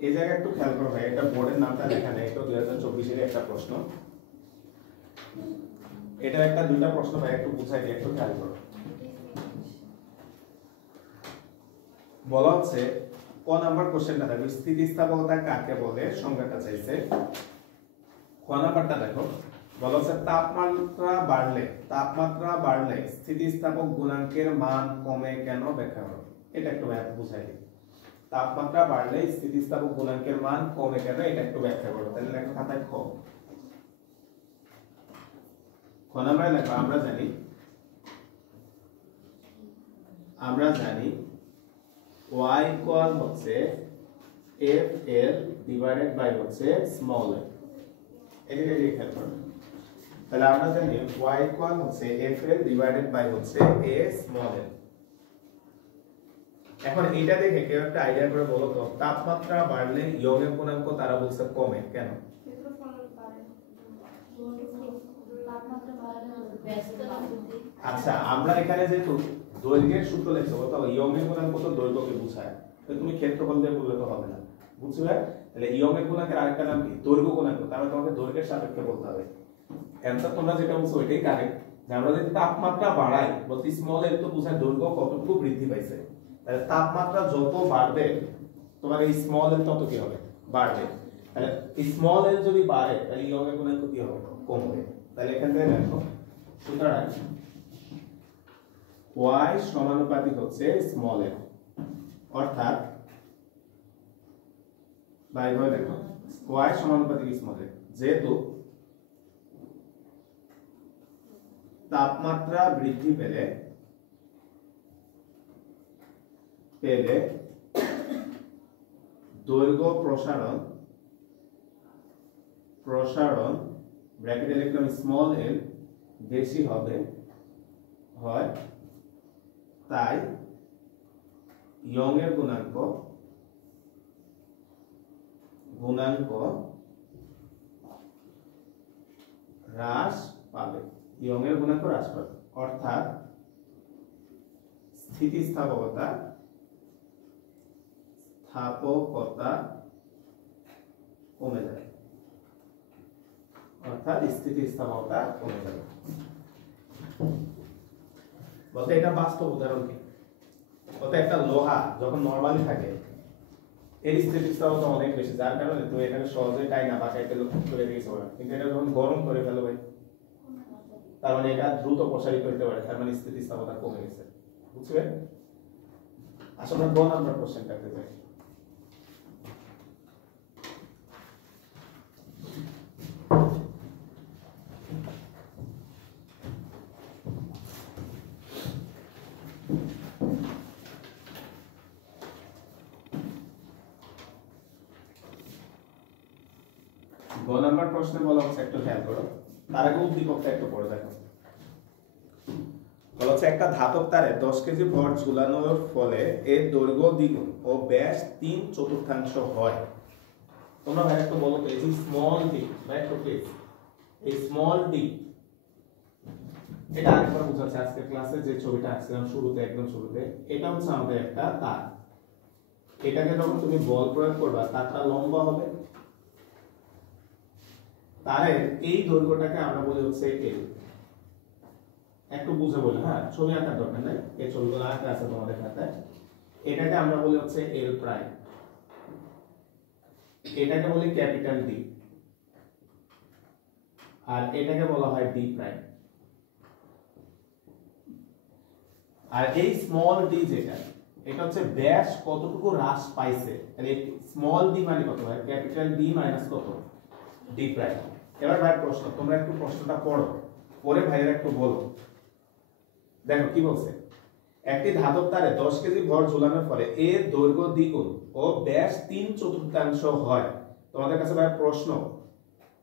এই জায়গায় একটু খেয়াল করো ভাই, এটা বোর্ডের নামটা লেখা নেই, এটা 2024 এর একটা প্রশ্ন। এটা একটা দুইটা প্রশ্ন ভাই, একটু বুঝাই দিই, একটু খেয়াল করো। বলা হচ্ছে ক নাম্বার কোশ্চেনটা দেখো, স্থিতিস্থাপকতা কাকে বলে সংজ্ঞাটা চাইছে। ক নাম্বারটা দেখো, বলা হচ্ছে তাপমাত্রা বাড়লে স্থিতিস্থাপক গুণাঙ্কের মান কমে কেন ব্যাখ্যা করো। এটা একটু বুঝাই দিই। তাপমাত্রা বাড়লে স্থিতিস্থাপক গুণাঙ্কের মান কমে কেন, এটা একটু ব্যাখ্যা করো। তাহলে লেখো খাতায় খ। খ নাম্বারে লেখো, আমরা জানি y ইকুয়াল হচ্ছে fl ডিভাইডেড বাই হচ্ছে স্মল l। এটাকে খেয়াল করো। তাহলে আমরা জানি y ইকুয়াল হচ্ছে fl ডিভাইডেড বাই হচ্ছে a স্মল l। এখন এটা দেখে কেউ একটা আইডিয়া করে বলো তো, তাপমাত্রা বাড়লে ইয়ংয়ের গুণাঙ্ক তারা বলছে কমে কেন? আচ্ছা, আমরা এখানে যেহেতু দৈর্ঘ্যের সূত্র লিখছি, তো ইয়ংয়ের গুণাঙ্ক তো দৈর্ঘ্যকে বোঝায়, তো তুমি ক্ষেত্রফল দিয়ে বললে তো হবে না, বুঝছো? তাহলে ইয়ংয়ের গুণাঙ্কের আরেকটা নাম কি? দৈর্ঘ্য গুণাঙ্ক। তাহলে তোমাকে দৈর্ঘ্যের সাপেক্ষে বলতে হবে। অ্যানসার তোমরা যেটা বলছো ওইটাই কারেক্ট, যে আমরা যদি তাপমাত্রা বাড়াই, বলতে স্মল এল তো বোঝায় দৈর্ঘ্য কতটুকু বৃদ্ধি পাইছে। তাহলে তাপমাত্রা যত বাড়বে তোমার এই স্মল এল তত কি হবে? বাড়বে। তাহলে স্মল এল যদি বাড়ে তাহলে ইয়ংয়ের গুণাঙ্ক কি হবে? কমবে। তাহলে এখান থেকে দেখো, সুতরাং y সমানুপাতিক হচ্ছে স্মল এল, অর্থাৎ বাইরে দেখো y সমানুপাতিক স্মল এল, যেহেতু তাপমাত্রা বৃদ্ধি পেলে দৈর্ঘ্য প্রসারণ ব্র্যাকেটে লিখলাম স্মল এল বেশি হয়, তাই ইয়ংয়ের গুণাঙ্ক হ্রাস পাবে। ইয়ংয়ের গুণাঙ্ক হ্রাস পাবে, অর্থাৎ স্থিতিস্থাপকতা কমে যাবে, বলতে এটা বাস্তব উদাহরণ কি? বলতে একটা লোহা যখন নরমালি থাকে এর স্থিতিস্থাপকতা অনেক বেশি, যার কারণে তুমি এখানে সহজে টাইনা বাঁকাইতে করে দিয়েছো, কিন্তু এটা যখন গরম করে ফেলবে তার মানে এটা দ্রুত প্রসারিত হতে পারে, তার মানে স্থিতিস্থাপকতা কমে গেছে, বুঝবে? আসলে 2 নাম্বার কোশ্চেনটাতে যাই। গ নাম্বার প্রশ্নে বলা হচ্ছে, একটু খেয়াল করো, তার আগে উদ্দীপকটা একটু পড়ে দেখো। বলা হচ্ছে একটা ধাতব তারে 10 কেজি ভর ঝুলানোর ফলে এর দৈর্ঘ্য দ্বিগুণ ও ব্যাস 3/4 হয়। তোমরা ভাই একটু বলো তো, এই যে স্মল ডি, ভাই একটু প্লিজ, এই স্মল ডি এটা আরেকবার বোঝাচ্ছে আজকে ক্লাসে যে ছবিটা আঁকছিলাম শুরুতে, একদম শুরুতে, এটা হচ্ছে আমাদের একটা তার। এটাকে যখন তুমি বল প্রয়োগ করবা তারটা লম্বা হবে, তারের এই দৈর্ঘ্যটাকে আমরা বলি হচ্ছে এল। একটু বুঝে বলি, হ্যাঁ ছবি আঁকার দরকার নাই, এই ছবিগুলো আঁকা আছে তোমাদের খাতায়। এটাকে আমরা বলি হচ্ছে এল প্রাইম, এটাকে বলি ক্যাপিটাল ডি, আর এটাকে বলা হয় ডি প্রাইম। আর এই স্মল ডি যেটা, এটা হচ্ছে ব্যাস কতটুকু হ্রাস পাইছে, তাহলে স্মল ডি মানে কত হয়? ক্যাপিটাল ডি মাইনাস কত? D prime. এবার ভাই প্রশ্ন, তোমরা একটু প্রশ্নটা পড়ো, পরে ভাইয়েরা একটু বলো দেখো কি বলছে, একটি ধাতব তারে 10 কেজি ভর ঝুলানোর ফলে এর দৈর্ঘ্য দ্বিগুণ ও ব্যাস 3/4 হয়। তোমাদের কাছে ভাই প্রশ্ন,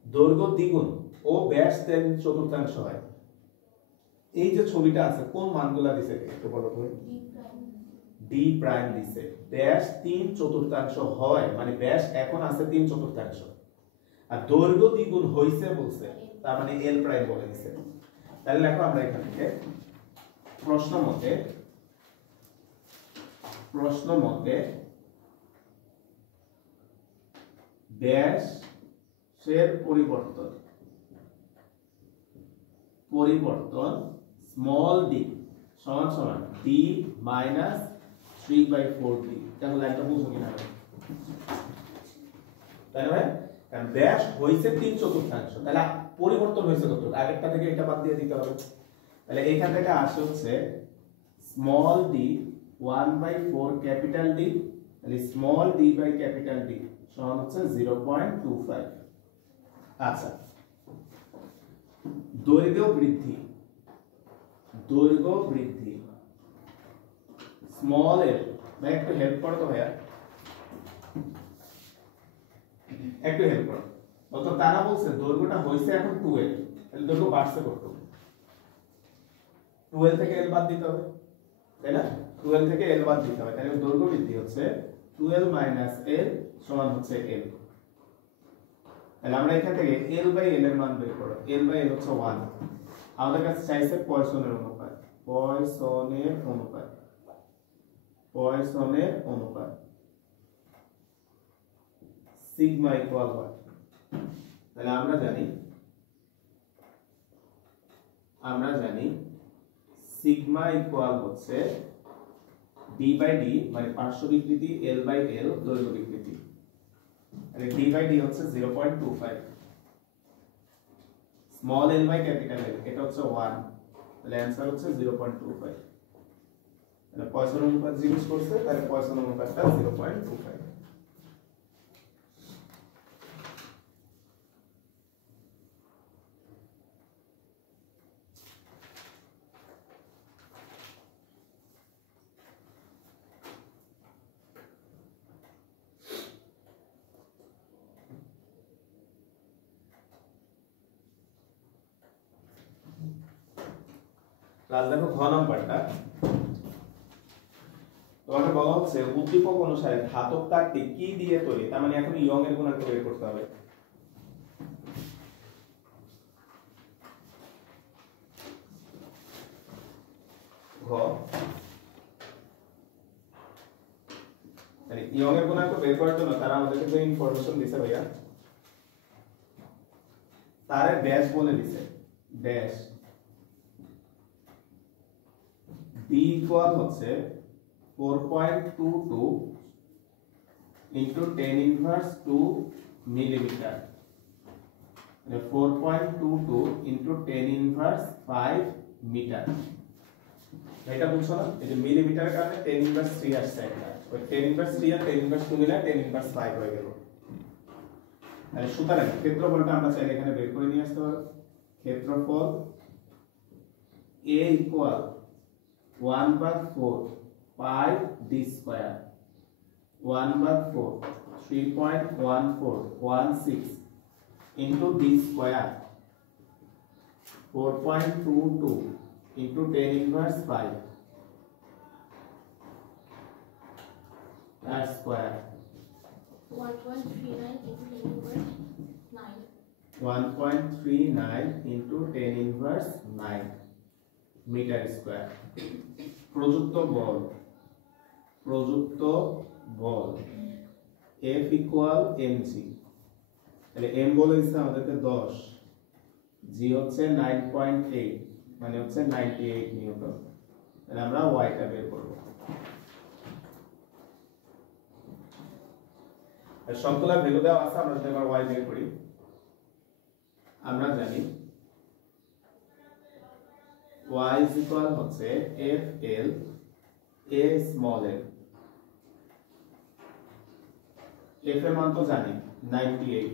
দৈর্ঘ্য দ্বিগুণ ও ব্যাস 3/4 হয়, এই যে ছবিটা আছে কোন মানগুলা দিছে একটু বলো তো। ডি প্রাইম দিছে, ব্যাস 3/4 হয়, মানে ব্যাস এখন আছে 3/4, আর দৈর্ঘ্য দ্বিগুণ হইছে বলছে, তার মানে এল প্রাইম বলে দিছে। তাহলে দেখো আমরা এখান থেকে প্রশ্ন মতে ব্যাসের পরিবর্তন স্মল ডি সমান সমান ডি মাইনাস 3/4 ডি। দেখো লাইনটা বুঝো কিনা, তাই না? কারণ ব্যাস হইছে 3/4, তাহলে পরিবর্তন হয়েছে কত, আগেরটা থেকে এটা বাদ দিয়ে দিতে হবে। তাহলে এইখান থেকে আসে হচ্ছে স্মল ডি 1/4 ক্যাপিটাল ডি, তাহলে small D by capital D সমান হচ্ছে 0.25। আচ্ছা, দৈর্ঘ্য বৃদ্ধি স্মল এর, ভাই একটু হেল্প করো তো ভাইয়া, একটু হেল্প করো। অত তারা বলছে দৈর্ঘ্যটা হইছে এখন 12, তাহলে দৈর্ঘ্য বাড়ছে কত, 12 থেকে এল বাদ দিতে হবে, তাই না? 12 থেকে এল বাদ দিতে হবে, তাহলে দৈর্ঘ্য বৃদ্ধি হচ্ছে 12 মাইনাস এল সমান হচ্ছে এল। তাহলে আমরা এখান থেকে এল বাই এল এর মান বের করব, এল বাই এল হচ্ছে 1, আমাদের কাছে চাইছে পয়সনের অনুপাত, সিগমা ইকুয়াল হয়। তাহলে আমরা জানি সিগমা ইকুয়াল হচ্ছে ডি বাই ডি, মানে পার্শ্ব বিকৃতি, এল বাই এল দৈর্ঘ্য বিকৃতি। তাহলে ডি বাই ডি হচ্ছে 0.25, small L by capital L এটা হচ্ছে 1, তাহলে आंसर হচ্ছে 0.25। তাহলে পয়সন অনুপাত জিজ্ঞেস করছে, তাহলে পয়সন অনুপাতটা 0.25। ক্লাস দেখো ঘ নাম্বারটা, তোমাকে বলা হচ্ছে উদ্দীপক অনুসারে ধাতব তারটি কি দিয়ে তৈরি, তার মানে এখন ইয়ং এর গুণাঙ্ক বের করতে হবে। ঘ, মানে ইয়ং এর গুণাঙ্ক বের করার জন্য তারা আমাদেরকে যে ইনফরমেশন দিছে ভাইয়া, তারে ড্যাশ বলে দিছে, ড্যাশ ডি ইকুয়াল হচ্ছে 4.22 into 10 inverse 2 millimeter, 4.22 into 10 inverse 5 meter। এটা বুঝছো না, এই যে মিলিমিটারের কারণে 10 inverse 3 আসছে একটা, ওই 10 inverse 3 আর 10 inverse 2 মিলে 10 inverse 5 হয়ে গেল। তাহলে সুতরাং ক্ষেত্রফলটা আমরা চাইলে এখানে বের করে নিয়ে আসতে পারব। ক্ষেত্রফল A equal 1/4 pi d square, 1/4 3.1416 into d square, 4.22 into 10 inverse 5 that square, 1.39 into 10 inverse 9, 1.39 into 10 inverse 9 metre square. প্রযুক্ত বল F ইকুয়াল mg, তাহলে m বলে দিচ্ছে আমাদেরকে 10, g হচ্ছে 9.8 মানে হচ্ছে 98 নিউটন। তাহলে আমরা y টা বের করব। আর সবগুলা ভ্যালু দেওয়া আছে, আমরা যদি এবার y বের করি, আমরা জানি y is equal হচ্ছে FL A small l, F এর মান তো জানি 98,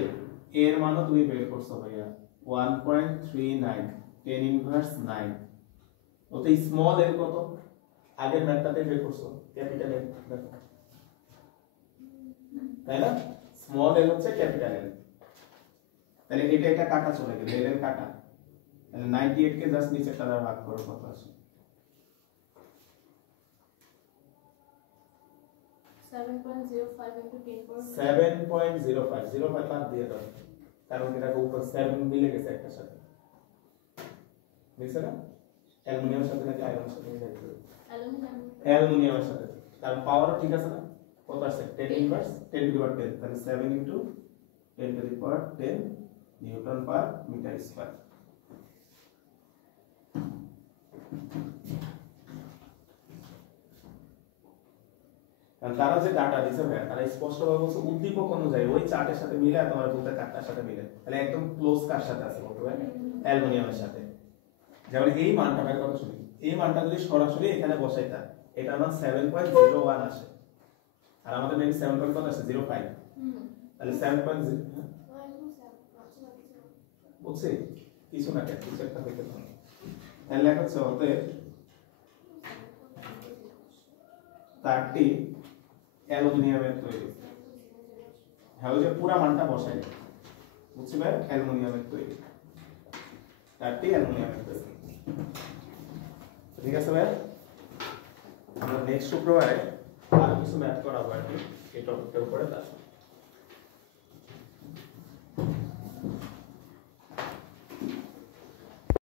L এর মানও তুমি বের করছো ভাইয়া 1.39, 10 ইনভার্স 9 ওতে স্মল এল কত আগের ম্যাথটাতে বের করছো ক্যাপিটাল এল তাই না স্মল এল হচ্ছে ক্যাপিটাল এল তাহলে এটা কাটা চলে গেল এল কাটা তাহলে 98 কে জাস্ট নিচেরটা দ্বারা ভাগ করো কত আসে 7.05 into 10 7.05 05 বাদ দিয়ে দাও কারণ এটা উপর 7 মিলে গেছে একটা সাথে বুঝছ না অ্যালুমিনিয়ামের সাথে নাকি আয়রনের সাথে মিলে গেছে অ্যালুমিনিয়ামের সাথে তার পাওয়ার ঠিক আছে না কত আছে 10 ইনভার্স 10 টু দি পাওয়ার 10 তাহলে 7 into 10 to the power 10 newton per metre square কারণ তারা যে ডাটা দিছে ভাই তারা স্পষ্টভাবে বলছে উদ্দীপক অনুযায়ী ওই চার্টের সাথে মিলে তোমার বলতে কাটটার সাথে মিলে তাহলে একদম ক্লোজ কার সাথে আছে বলতে ভাই অ্যালুমিনিয়ামের সাথে যেমন এই মানটা বের কথা শুনি এই মানটা যদি সরাসরি এখানে বসাইতা এটা আমার 7.01 আসে আর আমাদের মেবি 7 কত আছে 05 তাহলে 7.0 বুঝছি কিছু না কেন কিছু একটা হইতে পারে তাহলে লেখা হচ্ছে অতএব 30 অ্যালুমিনিয়ামের তৈরি হ্যাঁ ওই যে পুরা মানটা বসাই বুঝছি ভাই অ্যালুমিনিয়ামের তৈরি 30 অ্যালুমিনিয়ামের তৈরি ঠিক আছে ভাই আমরা নেক্সট শুক্রবারে আরো কিছু ম্যাথ করাবো আর কি এই টপিকটার উপরে